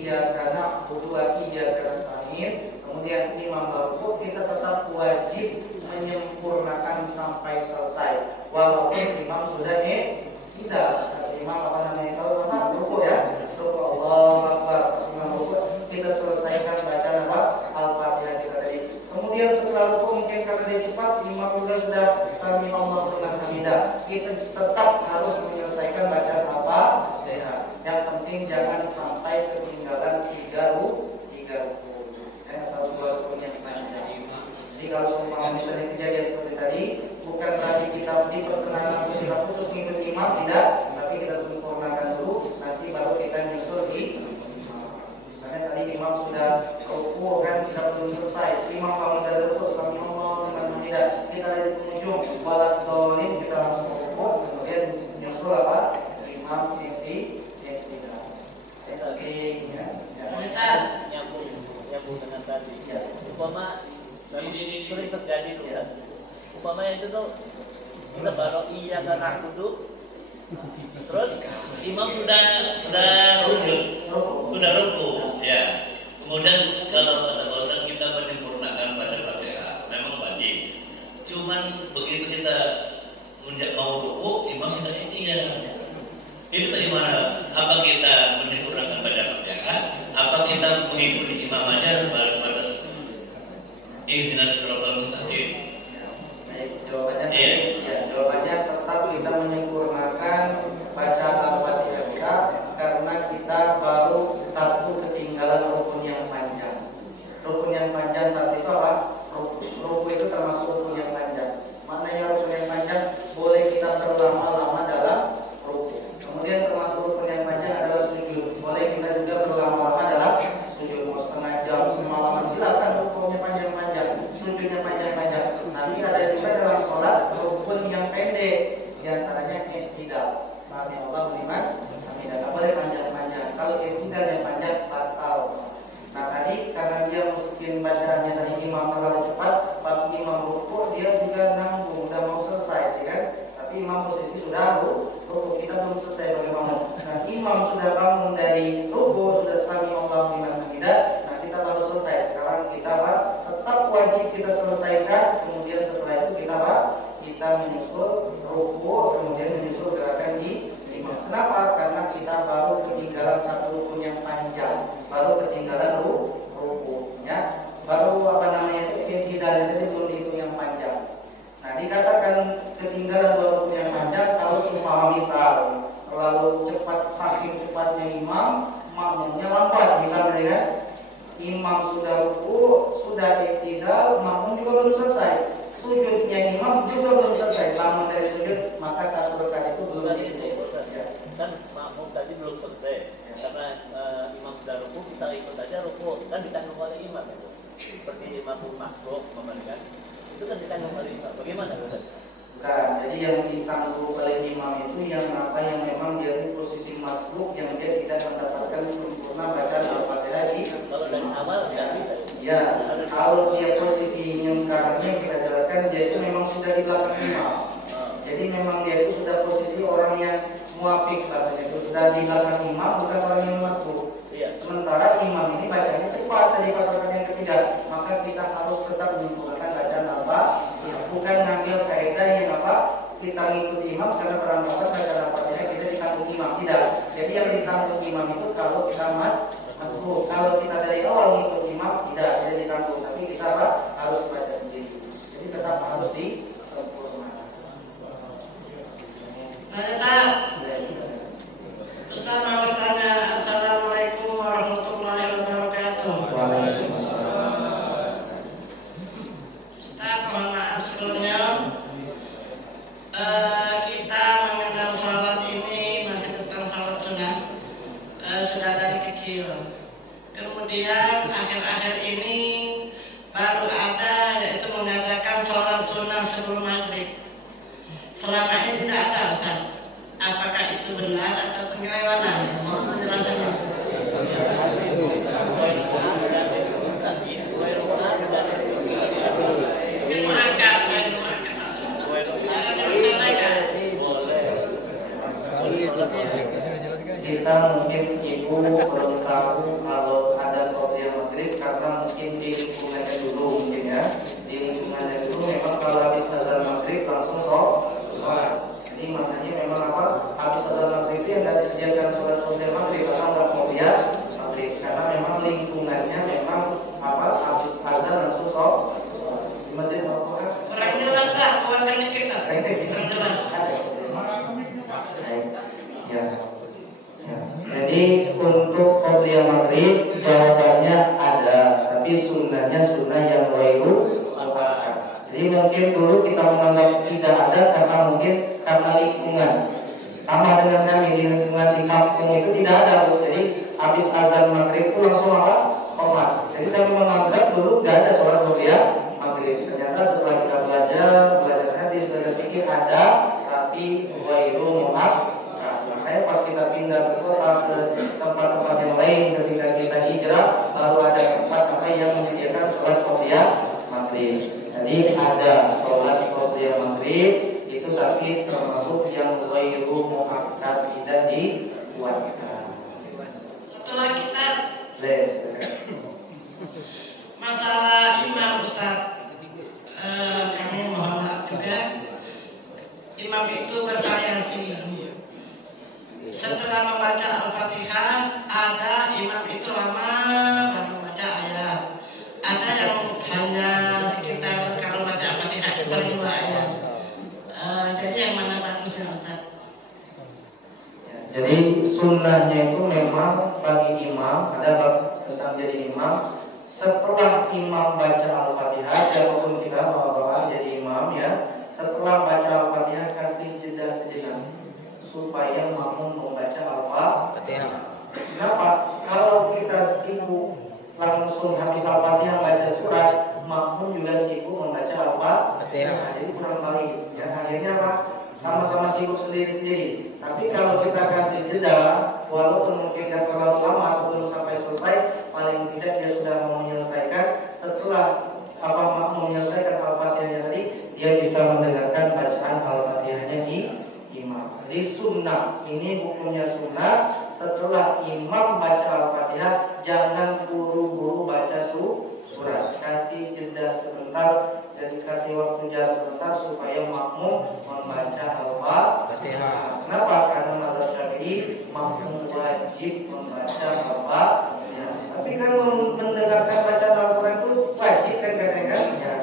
karena kedua karena sahin, kemudian imam baru kita tetap wajib menyempurnakan sampai selesai, walaupun imam sudah tidak, imam apa namanya kalau ruku ya, ruku Allahu Akbar, imam ruku kita selesaikan bacaan apa Al-Fatihah kita tadi. Kemudian setelah ruku mungkin karena dia cepat, imam juga sudah sami Allahu liman hamidah. Kita tetap harus menyelesaikan bacaan apa? Yang penting jangan sampai ketinggalan 3 ruku atau 2 ruku yang panjang. Jadi kalau seumpama misalnya kejadian seperti tadi, bukan berarti kita di pertengahan kita putus ngikut imam, tidak, tapi kita sempurnakan dulu, nanti baru kita nyusul di. Misalnya tadi imam sudah ruku kan kita belum selesai, imam bangun dari ruku sami Allah dengan hamidah, kita dari penghujung walad dolin kita langsung ruku, kemudian nyusul apa? Imam yang tidak. Nyambung dengan tadi. Umpama sering terjadi tuh kan. Umpamanya itu tuh kita baru iya kan akudu Terus imam sudah sujud, sudah ruku, ya. Kemudian kalau kata Ustaz kita menyempurnakan baca Fatihah, memang wajib. Cuman begitu kita mau ruku, imam sudah ikhtiar. Itu bagaimana? Apa kita menyempurnakan baca Fatihah? Apa kita mengikuti imam aja batas ihdinas siratal mustaqim? Jawabannya tetap kita menyempurnakan bacaan Al-Fatihah kita karena kita baru satu ketinggalan rukun yang panjang. Rukun yang panjang saat itu apa? Rukun itu termasuk rukun yang panjang. Maknanya rukun yang panjang boleh kita berlama-lama dalam rukun. Kemudian termasuk rukun yang panjang adalah sujud. Boleh kita juga berlama-lama dalam sujud. Mau setengah jam, semalaman, silakan rukunnya panjang-panjang, sujudnya panjang-panjang. Nanti ada juga dalam sholat rukun yang pendek, di antaranya i'tidal. Sami Allahu liman hamidah. Tidak boleh panjang-panjang. Kalau i'tidal yang panjang batal. Nah tadi karena dia mungkin bacaannya dari imam terlalu cepat, pas imam rukuk dia juga nanggung, udah mau selesai, ya kan? Tapi imam posisi sudah rukuk, kita belum selesai bagaimana? Nah imam sudah bangun dari rukuk, sudah sami Allahu liman hamidah. Nah kita baru selesai. Sekarang kita tetap wajib kita selesaikan. Kemudian setelah itu kita menyusul rukuk, kemudian menyusul gerakan di imam. Kenapa? Karena kita baru ketinggalan satu rukun yang panjang, baru ketinggalan rukuknya, baru i'tidal itu belum dihitung yang panjang. Nah dikatakan ketinggalan dua rukun yang panjang kalau umpama misal terlalu cepat, saking cepatnya imam, makmumnya lambat misalnya ya. Imam sudah ruku, sudah i'tidal, makmum juga belum selesai. Sujudnya imam juga belum selesai. Bangun dari sujud, maka satu rakaat itu belum dihitung. Kan makmum tadi belum selesai, karena imam sudah ruku, kita ikut aja ruku, kan ditanggung oleh imam ya. Seperti makmum masbuk, kan itu kan ditanggung oleh imam. Bagaimana Ustaz? Bukan, jadi yang ditanggung oleh imam itu yang memang dia di posisi masbuk, yang dia tidak mendapatkan sempurna bacaan Al-Fatihah di. Kalau dari awal nggak bisa. Ya, kalau dia posisi yang sekarang ini kita jelaskan, dia itu memang sudah di belakang imam. Jadi memang dia itu sudah posisi orang yang muafik bahasanya, itu sudah di belakang imam, bukan orang yang masbuk. Sementara imam ini bacanya cepat dari pasangan yang ketiga, maka kita harus tetap menyempurnakan bacaan Al-Fatihah, bukan ngambil kaidah yang kita ngikut imam karena berangkat bacaan Al-Fatihah kita ditanggung imam, tidak. Jadi yang ditanggung imam itu kalau kita masbuk, kalau kita dari awal ngikut imam tidak ditanggung, tapi kita harus baca sendiri. Jadi tetap harus disempurnakan. Ustaz mau bertanya. Assalamualaikum warahmatullahi wabarakatuh. Waalaikumsalam. Ustaz, mohon maaf sebelumnya. Kita mengenal sholat ini masih tentang sholat sunnah sudah dari kecil. Kemudian akhir-akhir ini baru ada, yaitu mengadakan sholat sunnah sebelum maghrib. Selama ini tidak ada, Ustaz. Apakah itu benar atau penyelewengan? Mohon penjelasannya. Kita mungkin ibu belum tahu kalau ada qobliyah maghrib karena mungkin di lingkungannya dulu mungkin ya. Di lingkungannya dulu memang kalau habis azan maghrib langsung sholat. Jadi maknanya memang habis azan maghrib itu yang tidak disediakan sholat qobliyah maghrib atau nggak qobliyah maghrib karena memang lingkungannya memang habis azan langsung sholat. Di masjid Kurang jelas dah, keluarganya kita. Kurang jelas. Ya. Jadi untuk qobliyah maghrib jawabannya ada, tapi sunnahnya sunnah yang ghairu muakkad. Jadi mungkin dulu kita menganggap tidak ada karena lingkungan. Sama dengan kami di lingkungan di kampung itu tidak ada, Bu. Jadi habis azan maghrib itu langsung qomat. Jadi kami menganggap dulu tidak ada sholat qobliyah maghrib. Ternyata setelah kita belajar hadis, belajar fikih ada, tapi ghairu muakkad. Makanya pas kita pindah ke kota, ke tempat-tempat yang lain, ketika kita hijrah, baru ada tempat yang menyediakan sholat qobliyah maghrib. Jadi ada sholat qobliyah maghrib di itu tapi termasuk yang ghairu muakkad, tidak dikuatkan. Setelah kita Les. masalah imam Ustaz, kami mohon maaf juga, imam itu bervariasi. Setelah membaca Al-Fatihah, ada imam itu lama baru membaca ayat. Ada yang hanya sekitar kalau baca Al-Fatihah itu baru 2 ayat. Jadi yang mana bagusnya Ustaz? Jadi sunnahnya itu memang bagi imam, ada bab tentang jadi imam. Setelah imam baca Al-Fatihah, siapapun kita bapak-bapak jadi imam ya, setelah baca Al-Fatihah kasih jeda sejenak supaya makmum membaca Al-Fatihah. Kenapa? Kalau kita sibuk langsung habis Al-Fatihah baca surat, makmum juga sibuk membaca Al-Fatihah. Jadi kurang balik. Ya, akhirnya apa? Sama-sama sibuk sendiri-sendiri. Tapi kalau kita kasih jeda, walaupun mungkin tidak terlalu lama atau belum sampai selesai, paling tidak dia sudah mau menyelesaikan. Setelah makmum menyelesaikan Al-Fatihahnya tadi, dia bisa mendengarkan bacaan Al-Fatihahnya di imam. Jadi sunnah, ini hukumnya sunnah. Setelah imam baca Al-Fatihah, jangan buru-buru baca surat. Kasih jeda sebentar, jadi kasih waktu jarak sebentar supaya makmum membaca Al-Fatihah. Kenapa? Karena mazhab Syafi'i makmum wajib membaca Al-Fatihah. Tapi kalau mendengarkan bacaan Al-Quran itu wajib kan kadang-kadang ya.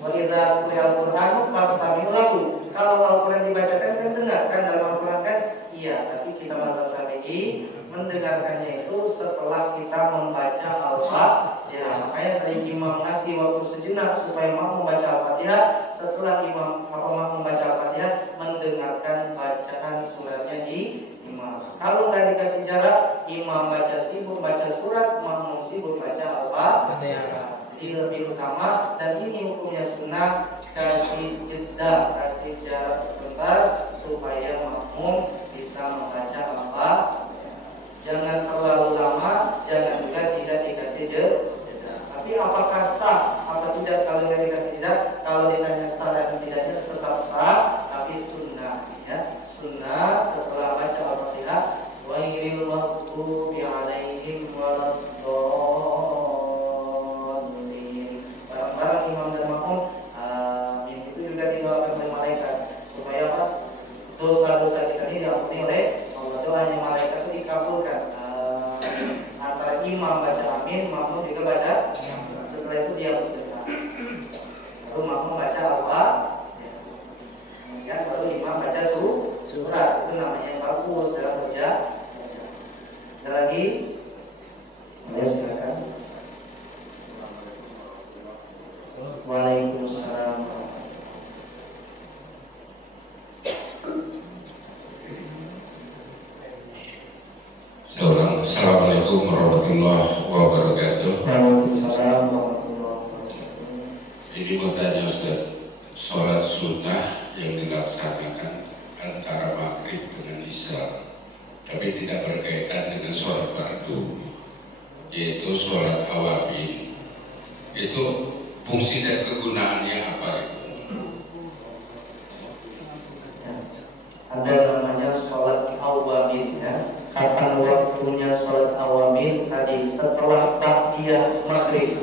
Wa idza quri'al Qur'anu fastami'u lahu. Kalau Al-Quran dibacakan kan dengarkan dalam Al-Quran kan? Iya, tapi kita mazhab Syafi'i mendengarkannya itu setelah kita membaca Al-Fatihah. Makanya tadi imam ngasih waktu sejenak supaya makmum membaca Al-Fatihah. Setelah imam makmum membaca Al-Fatihah, mendengarkan bacaan suratnya di imam. Kalau nggak dikasih jarak, imam baca sibuk baca surat, makmum sibuk baca Al-Fatihah. Jadi lebih utama, dan ini hukumnya sunnah, kasih jeda, kasih jarak sebentar supaya makmum bisa membaca Al-Fatihah. Jangan terlalu lama, jangan juga tidak dikasih jeda. Tapi apakah sah? Apa tidak kalau tidak dikasih jeda? Kalau ditanya sah dan tidaknya tetap sah, tapi sunnah. Ya, sunnah setelah baca Al-Fatihah, ghairil maghdubi 'alaihim waladdallin. Barang-barang imam dan makmum, yang itu juga didoakan oleh malaikat supaya apa? Dosa-dosa kita ini diampuni oleh Allah. Doanya malaikat itu dikabulkan. Antara imam baca amin, makmum juga baca. Setelah itu dia bersedekah. Baru makmum baca Al-Fatihah. Kemudian baru imam baca surat. Itu namanya yang bagus dalam kerja. Ada lagi? Ayo silakan. Waalaikumsalam. Assalamualaikum warahmatullahi wabarakatuh. Waalaikumsalam warahmatullahi wabarakatuh. Ini mau tanya Ustaz, sholat sunnah yang dilaksanakan antara maghrib dengan isya, tapi tidak berkaitan dengan sholat fardu, yaitu sholat awabin, itu fungsi dan kegunaannya apa itu? Ada namanya sholat awabin ya. Kapan waktunya sholat awamil? Tadi setelah ba'diyah maghrib.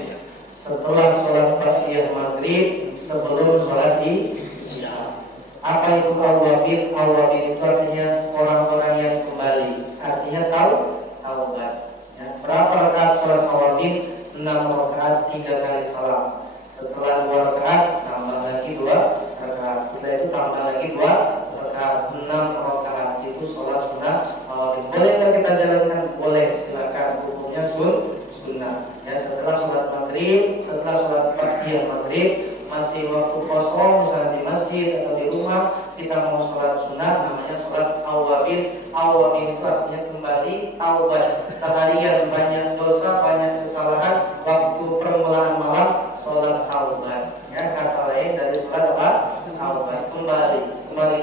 Setelah sholat ba'diyah maghrib, sebelum sholat isya. Apa itu awamil? Awamil itu artinya orang-orang yang kembali. Artinya taubat. Ya. Berapa rakaat sholat awamil? 6 rakaat 3 kali salam. Setelah 2 rakaat tambah lagi 2 rakaat. Setelah itu tambah lagi 2 rakaat. 6 rakaat itu sholat sunnah awamil. Boleh nggak kita jalankan? Boleh, silakan. Hukumnya sunnah. Ya, setelah sholat maghrib, setelah sholat ba'diyah maghrib, masih waktu kosong, misalnya di masjid atau di rumah, kita mau sholat sunnah, namanya sholat awamil. Awamil itu artinya kembali taubat. Seharian banyak dosa, banyak kesalahan, waktu permulaan malam sholat taubat. Ya, kata lain dari sholat apa? Taubat. Kembali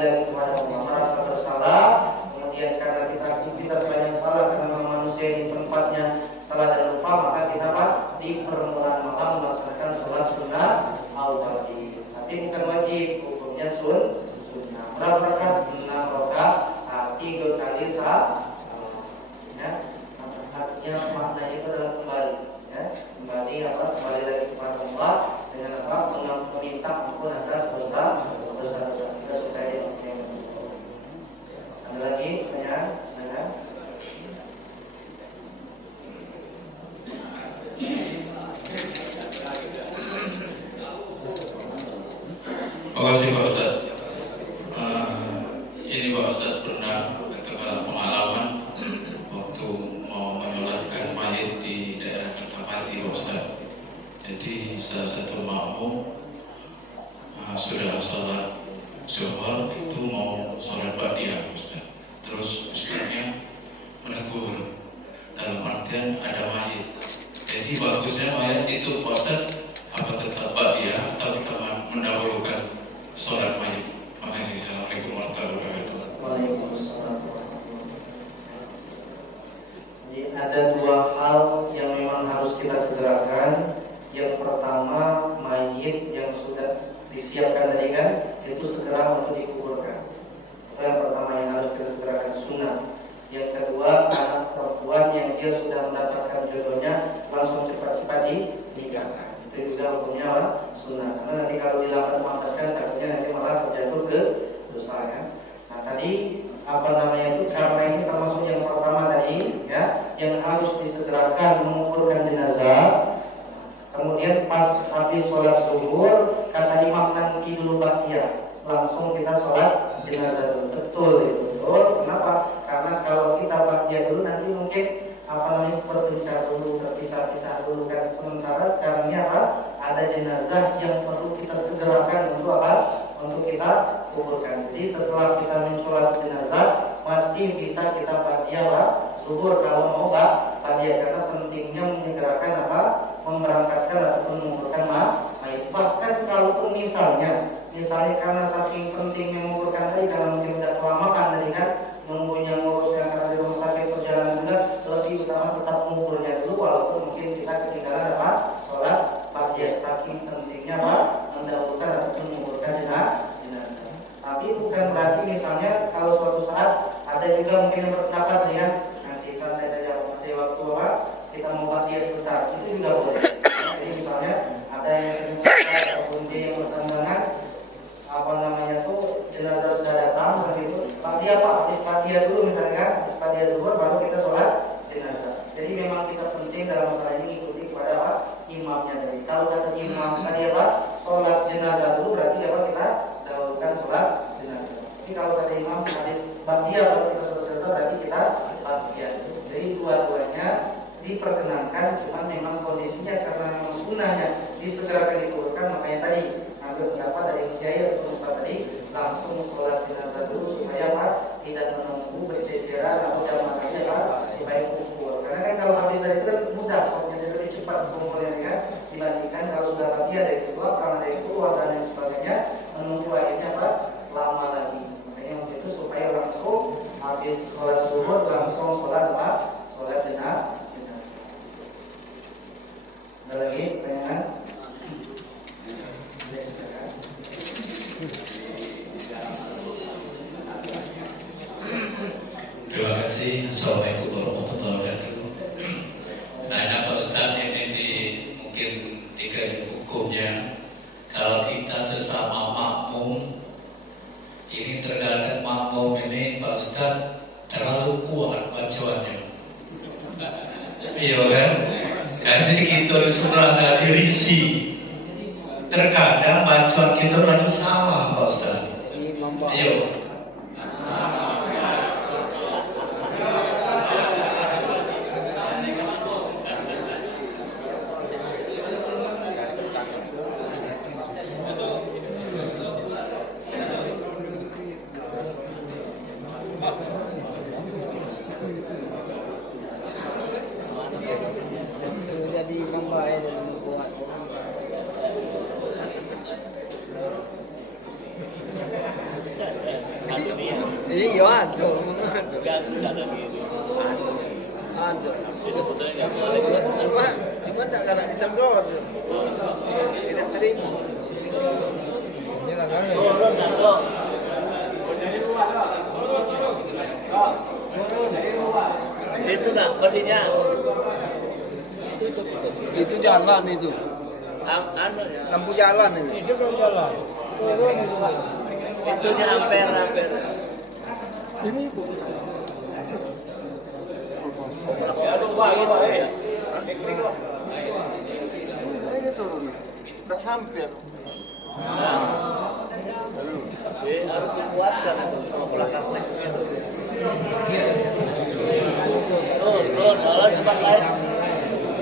lagi kepada Allah, merasa bersalah. Kemudian karena kita aktivitas banyak salah, karena manusia ini tempatnya salah dan lupa, maka kita apa? Di permulaan malam melaksanakan sholat sunnah awabin. Tapi bukan wajib, hukumnya sunnah. dengan apa? Meminta ampun atas dosa-dosa kita supaya dimaafkan. Ada lagi pertanyaan? Ada? Terima kasih Pak Ustaz. Ini Pak Ustaz pernah pengalaman waktu mau menyolatkan mayit di daerah Kertapati Pak Ustaz. Jadi salah satu makmum sudah sholat zuhur itu mau sholat ba'diyah Ustaz. Terus Ustaznya menegur dalam artian ada mayit. Jadi bagusnya mayat itu Pak Ustaz apa tetap ba'diyah atau kita mendahulukan sholat mayit? Terima kasih. Assalamualaikum warahmatullahi wabarakatuh. Waalaikumsalam. Jadi ada dua hal yang memang harus kita segerakan. Yang pertama, mayit yang sudah disiapkan tadi kan, itu segera untuk dikuburkan. Itu yang pertama yang harus kita segerakan, sunnah. Yang kedua, anak perempuan yang dia sudah mendapatkan jodohnya langsung cepat-cepat dinikahkan. Itu juga hukumnya apa? Sunnah. Karena nanti kalau dilambat maafkan, takutnya nanti malah terjatuh ke dosa kan. Nah tadi apa namanya itu, karena ini termasuk yang pertama tadi ya, yang harus disegerakan menguburkan jenazah. Kemudian pas habis sholat zuhur, kata imam nanti dulu ba'diyah, langsung kita sholat jenazah dulu. Betul itu, betul. Kenapa? Karena kalau kita ba'diyah dulu nanti mungkin apa namanya berpencar dulu, terpisah-pisah dulu kan. Sementara sekarang ini apa? Ada jenazah yang perlu kita segerakan untuk apa? Untuk kita kuburkan. Jadi setelah kita mensholat jenazah masih bisa kita ba'diyah zuhur kalau mau ba'diyah, karena pentingnya menyegerakan apa? Memberangkatkan ataupun menguburkan mayit. Bahkan kalaupun misalnya karena saking pentingnya menguburkan tadi, karena mungkin sudah kelamaan tadi kan nunggunya nguruskan karena di rumah sakit perjalanan juga, lebih utama tetap menguburnya dulu walaupun mungkin kita ketinggalan apa? Sholat ba'diyah. Saking pentingnya apa? Mendahulukan ataupun menguburkan jenazah. Tapi bukan berarti misalnya kalau suatu saat ada juga mungkin yang berpendapat dengan nanti santai saja masih waktu apa? Kita mau ba'diyah sebentar, itu juga boleh. Jadi misalnya ada yang ataupun dia yang bertanggungan apa namanya tuh jenazah sudah datang begitu, ba'diyah Pak, habis ba'diyah dulu misalnya, habis ba'diyah zuhur baru kita sholat jenazah. Jadi memang kita penting dalam masalah ini ikuti kepada apa? Imamnya tadi. Kalau kata imam tadi apa? Sholat jenazah dulu, berarti apa? Kita dahulukan sholat jenazah. Jadi kalau kata imam habis ba'diyah baru kita sholat jenazah, berarti kita ba'diyah. Jadi dua-duanya diperkenankan, cuman memang kondisinya karena memang sunnahnya disegerakan dikuburkan, makanya tadi ambil pendapat dari kiai atau ustaz tadi langsung sholat jenazah dulu supaya apa? Tidak menunggu berjejeran atau jamaah aja Pak, supaya kubur. Karena kan kalau habis dari itu kan mudah, jadi lebih cepat kumpulnya kan, dibandingkan kalau sudah ba'diyah dari keluar, karena dari keluar dan lain sebagainya, menunggu akhirnya apa? Lama lagi. Makanya untuk itu supaya langsung habis sholat zuhur langsung sholat apa? Sholat jenazah. Ada lagi pertanyaan? Terima kasih. Assalamualaikum warahmatullahi wabarakatuh. Nanya Pak Ustaz, ini mungkin tiga hukumnya. Kalau kita sesama makmum, ini terkadang makmum ini Pak Ustaz terlalu kuat bacaannya. Iya kan? Karena kita disuruh dari risi. Terkadang bacaan kita lagi salah Pak Ustaz. Ayo. Cuma tak kena ditegur, tidak terima. Itu nak mesinnya. Itu jalan itu. lampu jalan ini. Itu lampu jalan. Turun itu. Itunya ampere. Ini Bu. Ini turun. Udah sampai. Harus dikuatkan itu belakang itu. Turun, tempat lain.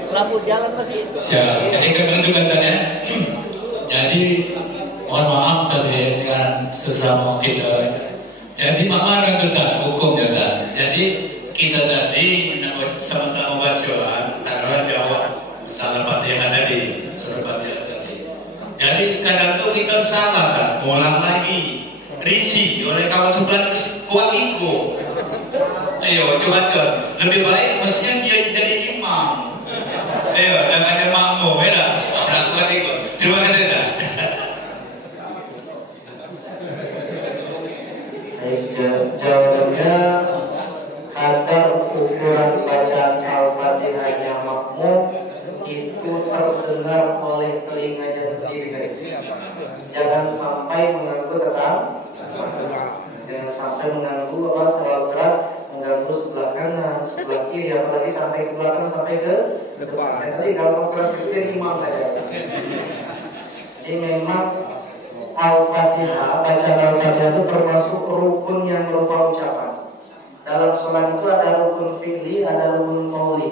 Lampu jalan masih. Ya, jadi kami menentukan tadi. Jadi mohon maaf tadi dengan sesama kita. Jadi mana tentang hukumnya tak? Jadi kita tadi sama-sama bacaan, taruhlah jawab salah Fatihah tadi, surah Fatihah tadi. Jadi kadang tuh kita salah kan, ulang lagi, risih oleh kawan sebelah kuat iko. Ayo coba lebih baik mestinya dia jadi imam. Ayo jangan ada makmum, beda. Orang kuat iko. Terima kasih tak. Jawabannya kadar ukuran bacaan Al-Fatihahnya makmum itu terdengar oleh telinganya sendiri. Jangan sampai mengganggu tetangga. Jangan sampai mengganggu terlalu keras, mengganggu sebelah kanan, sebelah kiri, apalagi sampai ke belakang, sampai ke depan. Nanti kalau keras itu imam saja. Jadi memang Al-Fatihah, bacaan Al-Fatihah itu termasuk rukun yang berupa ucapan. Dalam sholat itu ada rukun fi'li, ada rukun qauli.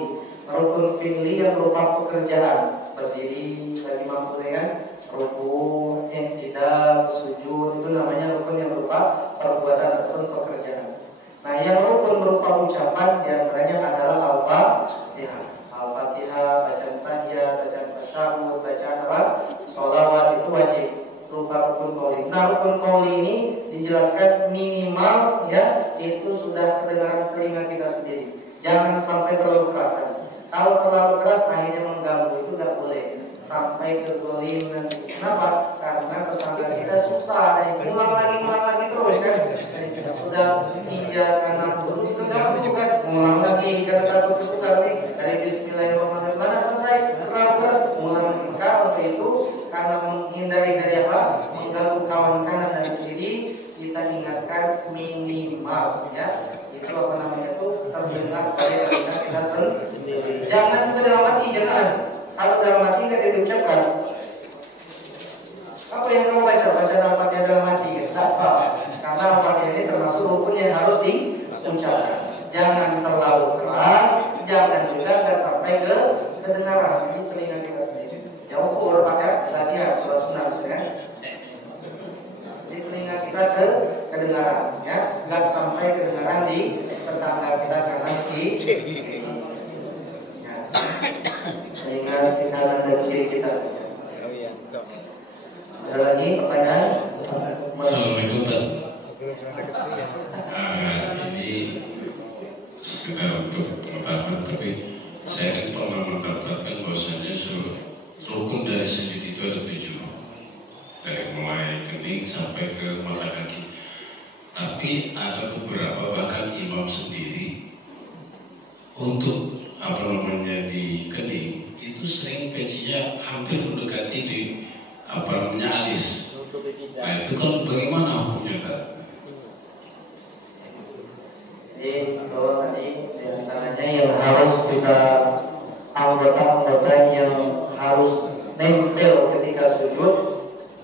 Rukun fi'li yang berupa pekerjaan, berdiri, bagi mampu dengan rukun, i'tidal, sujud, itu namanya rukun yang berupa perbuatan ataupun pekerjaan. Nah, yang rukun berupa ucapan diantaranya adalah Al-Fatihah. Al-Fatihah, bacaan tahiyat, bacaan tasyahud, bacaan apa? Sholawat itu wajib. Berupa rukun qauli. Nah, rukun qauli ini dijelaskan minimal ya itu sudah kedengaran telinga kita sendiri. Jangan sampai terlalu keras. Kalau terlalu keras akhirnya mengganggu, itu tidak boleh sampai ke zolim nanti. Kenapa? Karena tetangga kita susah. Ulang lagi terus kan. Sudah 3 kanan dulu tegak bukan ulang lagi kan takut itu kali dari Bismillahirrahmanirrahim mana selesai terlalu keras ulang lagi. Kalau itu karena menghindari dari apa? Mengganggu kawan kanan dan kiri, kita ingatkan minimal ya. Itu apa namanya itu terdengar oleh telinga kita sendiri. Jangan juga dalam hati, jangan. Kalau dalam hati tidak diucapkan. Apa yang kamu baca Al-Fatihah dalam hati? Tidak sah. Karena Al-Fatihah ini termasuk rukun yang harus diucapkan. Jangan terlalu keras, jangan juga tidak sampai ke kedengaran di telinga kita sendiri. Yang ukur pakai latihan surat sunnah kan? Di telinga kita ke kedengaran, ya, nggak sampai kedengaran di tetangga kita kanan kiri. Ya. Telinga kanan dan kiri kita saja. Ada lagi pertanyaan? Assalamualaikum Pak. Ini sekedar untuk pengetahuan, tapi saya kan pernah mendapatkan bahwasanya rukun dari sujud itu ada 7, dari mulai kening sampai ke mata kaki. Tapi ada beberapa bahkan imam sendiri untuk di kening itu sering pecinya hampir mendekati di alis. Nah itu kan bagaimana hukumnya Pak? Jadi kalau tadi diantaranya yang harus kita anggota-anggota yang harus nempel ketika sujud,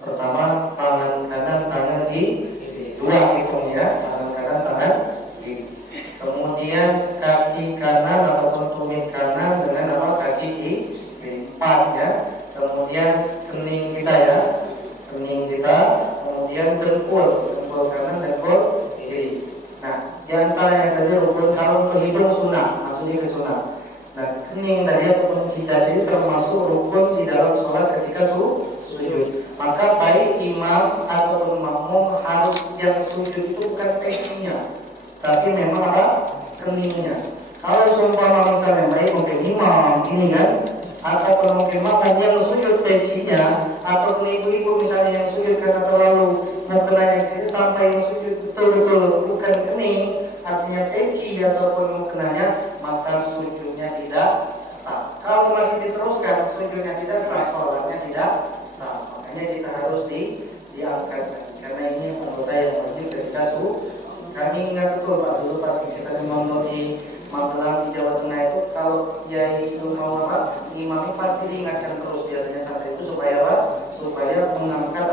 pertama tangan kanan tangan di dua hitungnya, tangan kanan tangan kiri. Kemudian kaki kanan ataupun tumit kanan dengan apa kaki kiri 4 ya. Kemudian kening kita ya, kening kita, kemudian dengkul kanan, dengkul kiri. Nah, di antara yang tadi rukun kalau berhitung sunnah, maksudnya ke sunnah. Nah, kening tadi ataupun jidat ini termasuk rukun di dalam sholat ketika sujud. Maka baik imam ataupun makmum harus yang sujud itu bukan pecinya, tapi memang apa? Keningnya. Kalau seumpama misalnya baik mungkin imam ini kan, ataupun mungkin makmum yang sujud pecinya, ataupun ibu-ibu misalnya yang sujud karena terlalu mau kena yang sampai yang sujud betul-betul bukan kening, artinya peci ataupun mukenanya, maka sujudnya tidak sah. Kalau masih diteruskan sujudnya tidak sah, sholatnya tidak harus diangkat karena ini anggota yang wajib ketika kami ingat betul Pak dulu pas kita ngomong di Magelang di Jawa Tengah itu kalau Yai itu mau apa imamnya pasti diingatkan terus biasanya sampai itu supaya mengangkat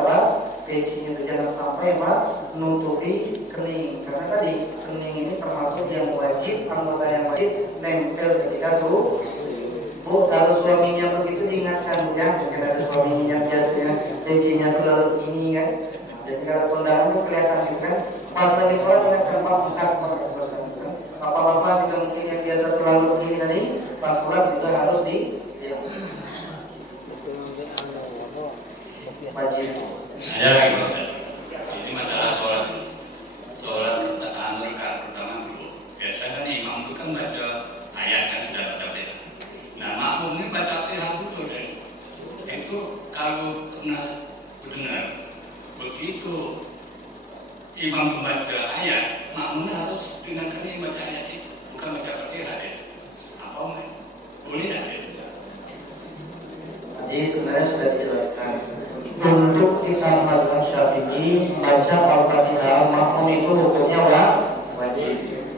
pecinya itu jangan sampai nutupi kening karena tadi kening ini termasuk yang wajib anggota yang wajib nempel ketika Bu, kalau suaminya begitu diingatkan ya, mungkin ada suaminya biasanya cincinnya terlalu ini kan. Jadi kalau kondangan itu kelihatan gitu kan. Pas lagi sholat ingatkan Pak angkat kan. Bapak-bapak juga mungkin yang biasa terlalu begini tadi, pas sholat juga harus wajib. Saya lagi Pak. Ini masalah sholat rakaat pertama dulu. Biasanya kan imam itu kan baca ayat kan sudah baca Fatihah. Nah makmum ini baca Fatihah dulu deh. Itu kalau pernah mendengar begitu imam membaca ayat, makmumnya harus dengarkan yang baca ayat itu, bukan baca Fatihah deh. Apa main? Boleh tidak deh? Tadi sebenarnya sudah dijelaskan. Untuk kita mazhab Syafi'i baca Al-Fatihah makmum itu hukumnya wajib.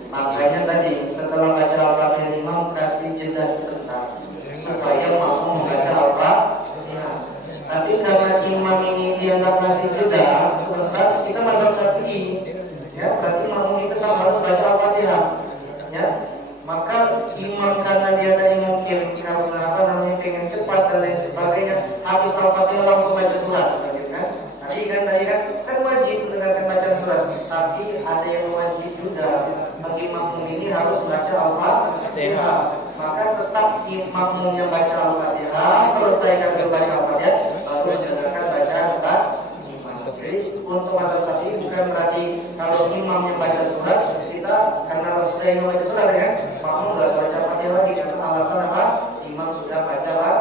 Makanya tadi setelah baca Al-Fatihah imam kasih jeda sebentar supaya makmum membaca Al-Fatihah. Tapi karena imam ini dianggap kasih jeda sebentar, kita mazhab Syafi'i, ya berarti makmum itu tetap harus baca Al-Fatihah, ya. Maka imam karena dia tadi mungkin karena pengen cepat dan lain sebagainya, habis Al-Fatihah langsung baca surat, gitu kan? Tadi kan wajib mendengarkan bacaan surat, tapi ada yang wajib juga bagi makmum ini harus baca Al-Fatihah. Maka tetap makmumnya baca Al-Fatihah, selesaikan baca Al-Fatihah, baru mendengarkan bacaan imam. Jadi untuk mazhab Syafi'i bukan berarti kalau imamnya baca surat kita karena sudah imam baca surat kan, makmum nggak usah baca Fatihah lagi karena alasan apa? Imam sudah baca surat.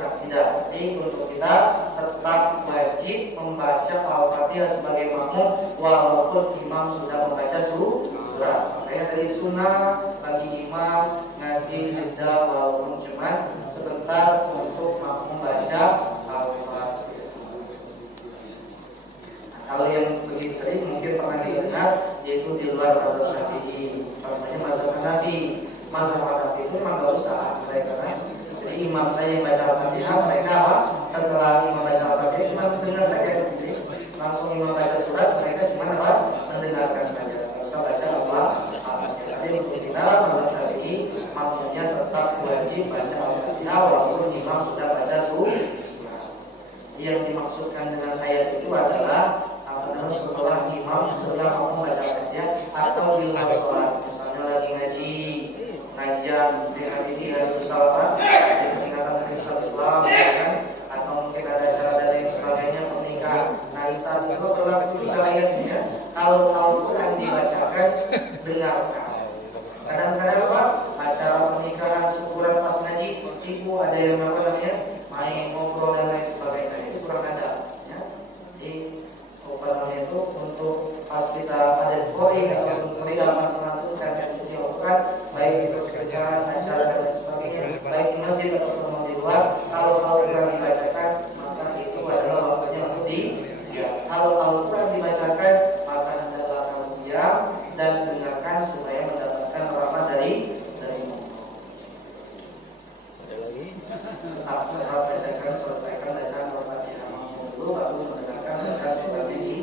Tidak. Jadi untuk kita tetap wajib membaca Al-Fatihah sebagai makmum walaupun imam sudah membaca surat. Makanya dari sunnah bagi imam ngasih jeda walaupun cuma sebentar untuk makmum baca Al-Fatihah. Kalau yang begitu tadi mungkin pernah didengar yaitu di luar mazhab Syafi'i, namanya mazhab Hanafi. Mazhab Hanafi itu memang nggak usah mereka kan. Jadi imam saya yang baca Al-Fatihah, mereka apa? Setelah imam baca Al-Fatihah cuma mendengar saja. Jadi langsung imam baca surat, mereka cuma apa? Mendengarkan saja. Nggak usah baca Al-Fatihah. Jadi untuk kita mazhab Syafi'i makmumnya tetap wajib baca Al-Fatihah walaupun imam sudah baca surat. Yang dimaksudkan dengan ayat itu adalah setelah setelah makmum baca Fatihah atau di luar sholat, misalnya lagi ngajian dengan isi hari bersama peringatan hari Islam, kan? Atau mungkin ada acara dan lain sebagainya pernikahan. Nah saat itu berlaku juga ayatnya. Kalau Al-Quran dibacakan, dengarkan. Kadang-kadang apa? Acara pernikahan, syukuran pas ngaji, sibuk ada yang main ngobrol dan lain sebagainya. Itu kurang ada. Ya. Jadi itu untuk pas kita ada koi atau dalam masalah itu karena itu dilakukan baik itu sekedar acara dan lain sebagainya, baik di masjid ataupun di luar. Kalau Al-Quran dibacakan maka itu adalah waktunya untuk kalau Al-Quran dibacakan maka adalah kamu diam dan dengarkan supaya mendapatkan rahmat dari ada lagi tetap bacakan selesaikan bacaan Al-Fatihah dulu baru mendengarkan bacaan surat ini.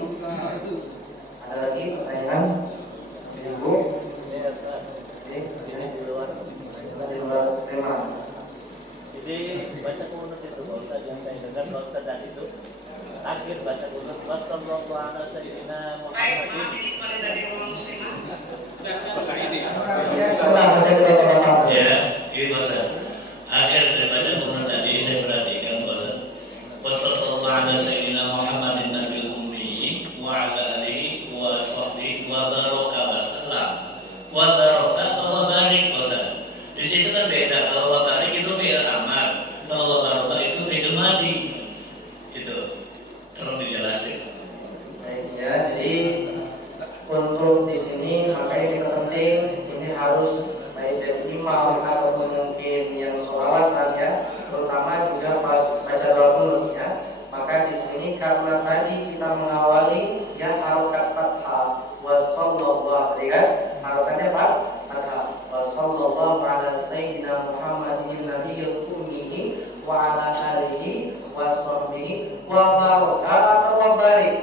Ada lagi pertanyaan? Ibu? Ini di luar tema. Jadi baca kunut itu Pak Ustaz yang saya dengar Pak Ustaz tadi itu akhir baca kunut wassallallahu ala sayyidina Muhammadin. Baik, ini kembali dari rumah muslimah. Bahasa ini. Ya, ini bahasa. Akhir dari baca kunut tadi saya perhatikan bahasa wassallallahu ala sayyidina Muhammadin nabil ummi wa ala alihi wa sahbihi wa baraka wasallam wa baraka wa barik bahasa. Di situ kan beda. Kalau wa barik itu fi'il amar, kalau wa baraka itu fi'il madi. Itu tolong dijelasin. Baik ya, jadi untuk di sini makanya kita penting ini harus baik dari di sini karena tadi kita mengawali yang harokat fathah wa sallallahu alaihi kan harokatnya fathah wa sallallahu ala sayyidina Muhammadin nabiyil ummi wa ala alihi wa sahbihi wa baraka atau wa barik.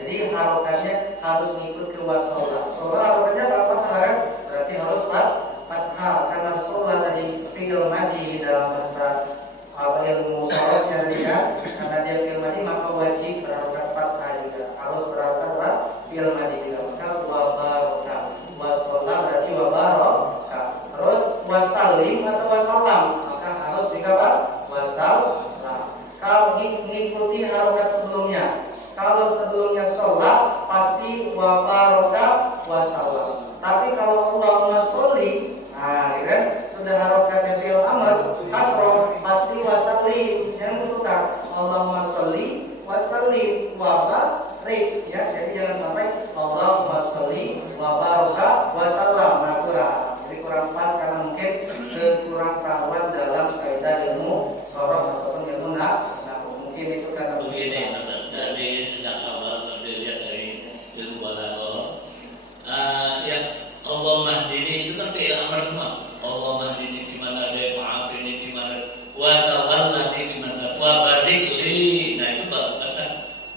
Jadi harokatnya harus ngikut ke wasallah. Soalnya harokatnya fathah kan berarti harus fathah karena sholat dari fi'il madhi dalam bahasa ilmu sholatnya tadi kan, karena dia fi'il madhi maka wajib berharokat fathah juga, harus berharokat fi'il madhi juga. Maka wabarakah, wasallam berarti wabarakah. Terus wasallim atau wasallam maka harus juga wasallam. Kalau mengikuti harokat sebelumnya, kalau sebelumnya sholat pasti wabarakah wasallam. Tapi kalau Allahumma sholli, nah kan sudah harokatnya fi'il amr kasroh pasti wasallim yang bertukar Allahumma sholli wasallim wa barik ya. Jadi jangan sampai Allahumma sholli wa baraka wasallam. Nah jadi kurang pas karena mungkin kurang tahuan dalam kaidah ilmu sorof ataupun ilmu mungkin itu karena begini Mas, dari sejak awal terlihat dari ilmu balaghah yang Allah mahdini itu kan fi'il amr semua. Allah mahdini fi man hada wa afini fi man wa tawallani fi man wa barik li. Nah itu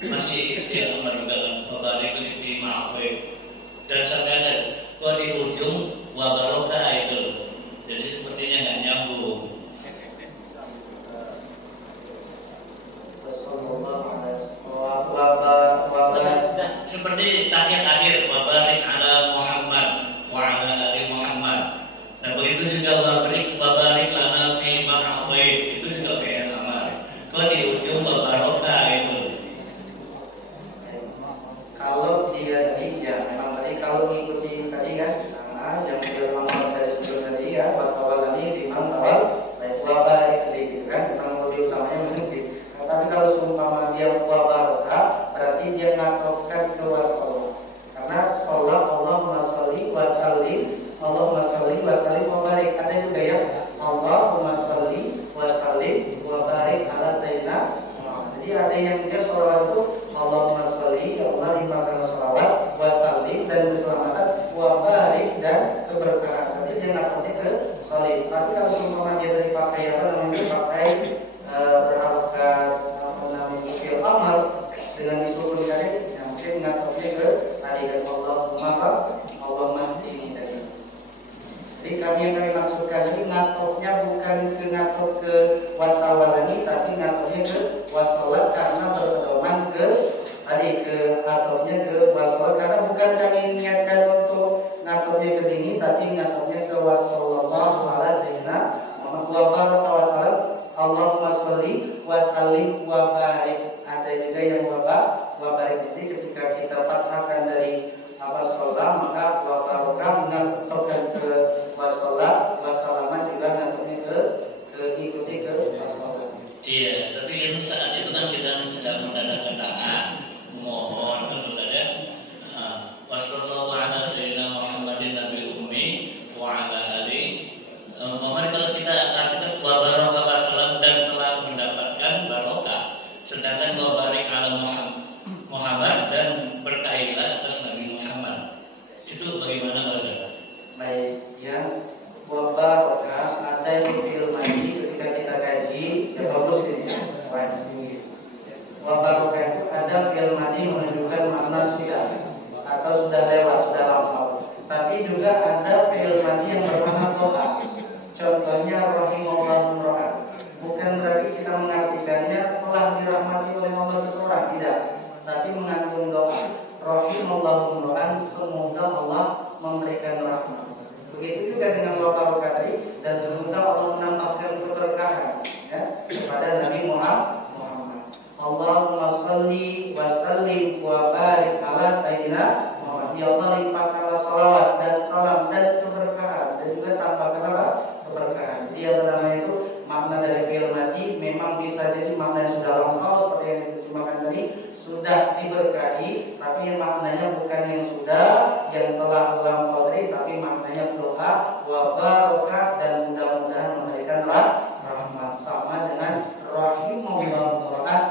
masih fi'il amr juga kan, wa barik li fi ma'afin. Dan sampai ada kok di ujung wa barokah itu. Jadi sepertinya enggak nyambung. Seperti tahiyat akhir wa barik ala Muhammad wa ala ali Muhammad. Nah begitu juga wa barik lana fi ma'awid, itu juga fi'il amr. Kok di ujung wa barokah itu. Kalau dia tadi ya memang tadi kalau mengikuti tadi kan sama yang fi'il amr dari sebelum tadi ya wa tawallani fi man tawal baik wa barik gitu kan, memang lebih utamanya mengikuti. Tapi kalau seumpama dia wa barokah berarti dia ngatofkan ke wasallam. Karena sholat Allahumma sholli wa sallim, Allahumma sholli wa sallim wa barik. Ada juga ya Allahumma sholli wa sallim wa barik ala sayyidina Muhammad. Jadi ada yang dia sholat itu Allahumma sholli, ya Allah limpahkan sholawat wa sallim dan keselamatan wa barik dan keberkahan. Berarti dia ngatofnya ke sholli. Tapi kalau seumpama dia dari pakai apa namanya pakai berharokat fi'il amr dengan disukunkan yang mungkin ngatofnya ke tadi kan Allah mahdini tadi. Jadi yang kami maksudkan ini ngatofnya bukan ke ngatof ke watawalani tapi ngatofnya ke wasolat karena berpedoman ke tadi ke ngatofnya ke wasolat karena bukan kami niatkan untuk ngatofnya ke dini tapi ngatofnya ke wasallallahu ala sayyidina Muhammad wa baraka wa salam Allahumma sholli wa sallim wa barik. Ada juga yang wa barik. Jadi ketika kita fathahkan dari sholat maka wa barokah mengatofkan ke wasolat, wasalaman juga ngatofnya ke ikuti ke wasolat. Iya, tapi itu saat itu kan kita sedang mengadakan tangan, mohon tentu saja. Wassallallahu ala sayyidina Muhammadin nabil ummi wa ala ali. Kalau kita artikan wa barokah wasalam dan telah mendapatkan barokah, sedangkan wa barik ala Muhammad dan berkailah atas Nabi Muhammad. Itu bagaimana Mas? Baik, ya wa barokah ada yang fi'il madhi ketika kita kaji ya bagus ini. Wa barokah itu ada fi'il madhi menunjukkan makna sudah atau sudah lewat, sudah lampau. Tapi juga ada fi'il madhi yang bermakna doa. Contohnya rahimallahu imra'an. Bukan berarti kita mengartikannya telah dirahmati oleh Allah seseorang, tidak. Tapi mengandung doa. Rahimallahu imra'an, semoga Allah memberikan rahmat. Begitu juga dengan wa barokah tadi dan semoga Allah menambahkan keberkahan ya kepada Nabi Muhammad. Allahumma sholli wa sallim wa barik ala sayyidina Muhammad. Ya Allah limpahkanlah salawat dan salam dan keberkahan dan juga tambahkanlah keberkahan. Dia bernama itu makna dari fi'il madhi memang bisa jadi makna yang sudah lampau seperti yang diterjemahkan tadi, sudah diberkahi, tapi maknanya bukan yang sudah yang telah lampau tadi, tapi maknanya doa wa barokah dan mudah-mudahan memberikan rahmat sama dengan rahimahullah Quran.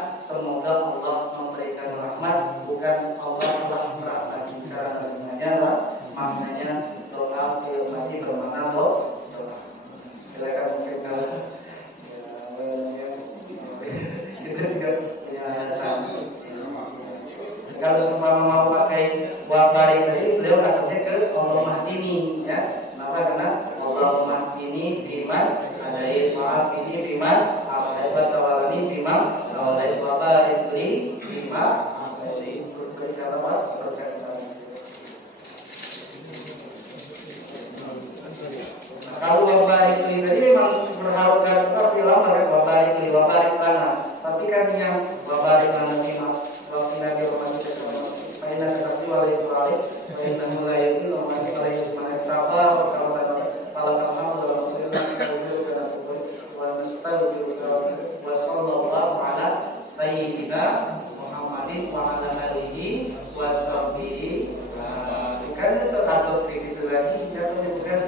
kalau seumpama mau pakai wabarik tadi beliau ngaturnya ke Allahumma hdini ya. Kenapa? Karena Allahumma hdini bima hadait wa afini bima afdait wa tawallani bima tawallait wa barik li bima afdait. Berkata apa? Kalau wabarik li tadi memang berharga tapi lama ya wabarik lana. Tapi kan yang wabarik lana memang waktu Nabi Muhammad SAW mainan tetapi wali balik mainan mulai itu masih oleh semangat sabar kalau kamu dalam wasallallahu ala sayyidina Muhammadin wa ala alihi washabbihi. Kan itu atau di situ lagi jatuh bukan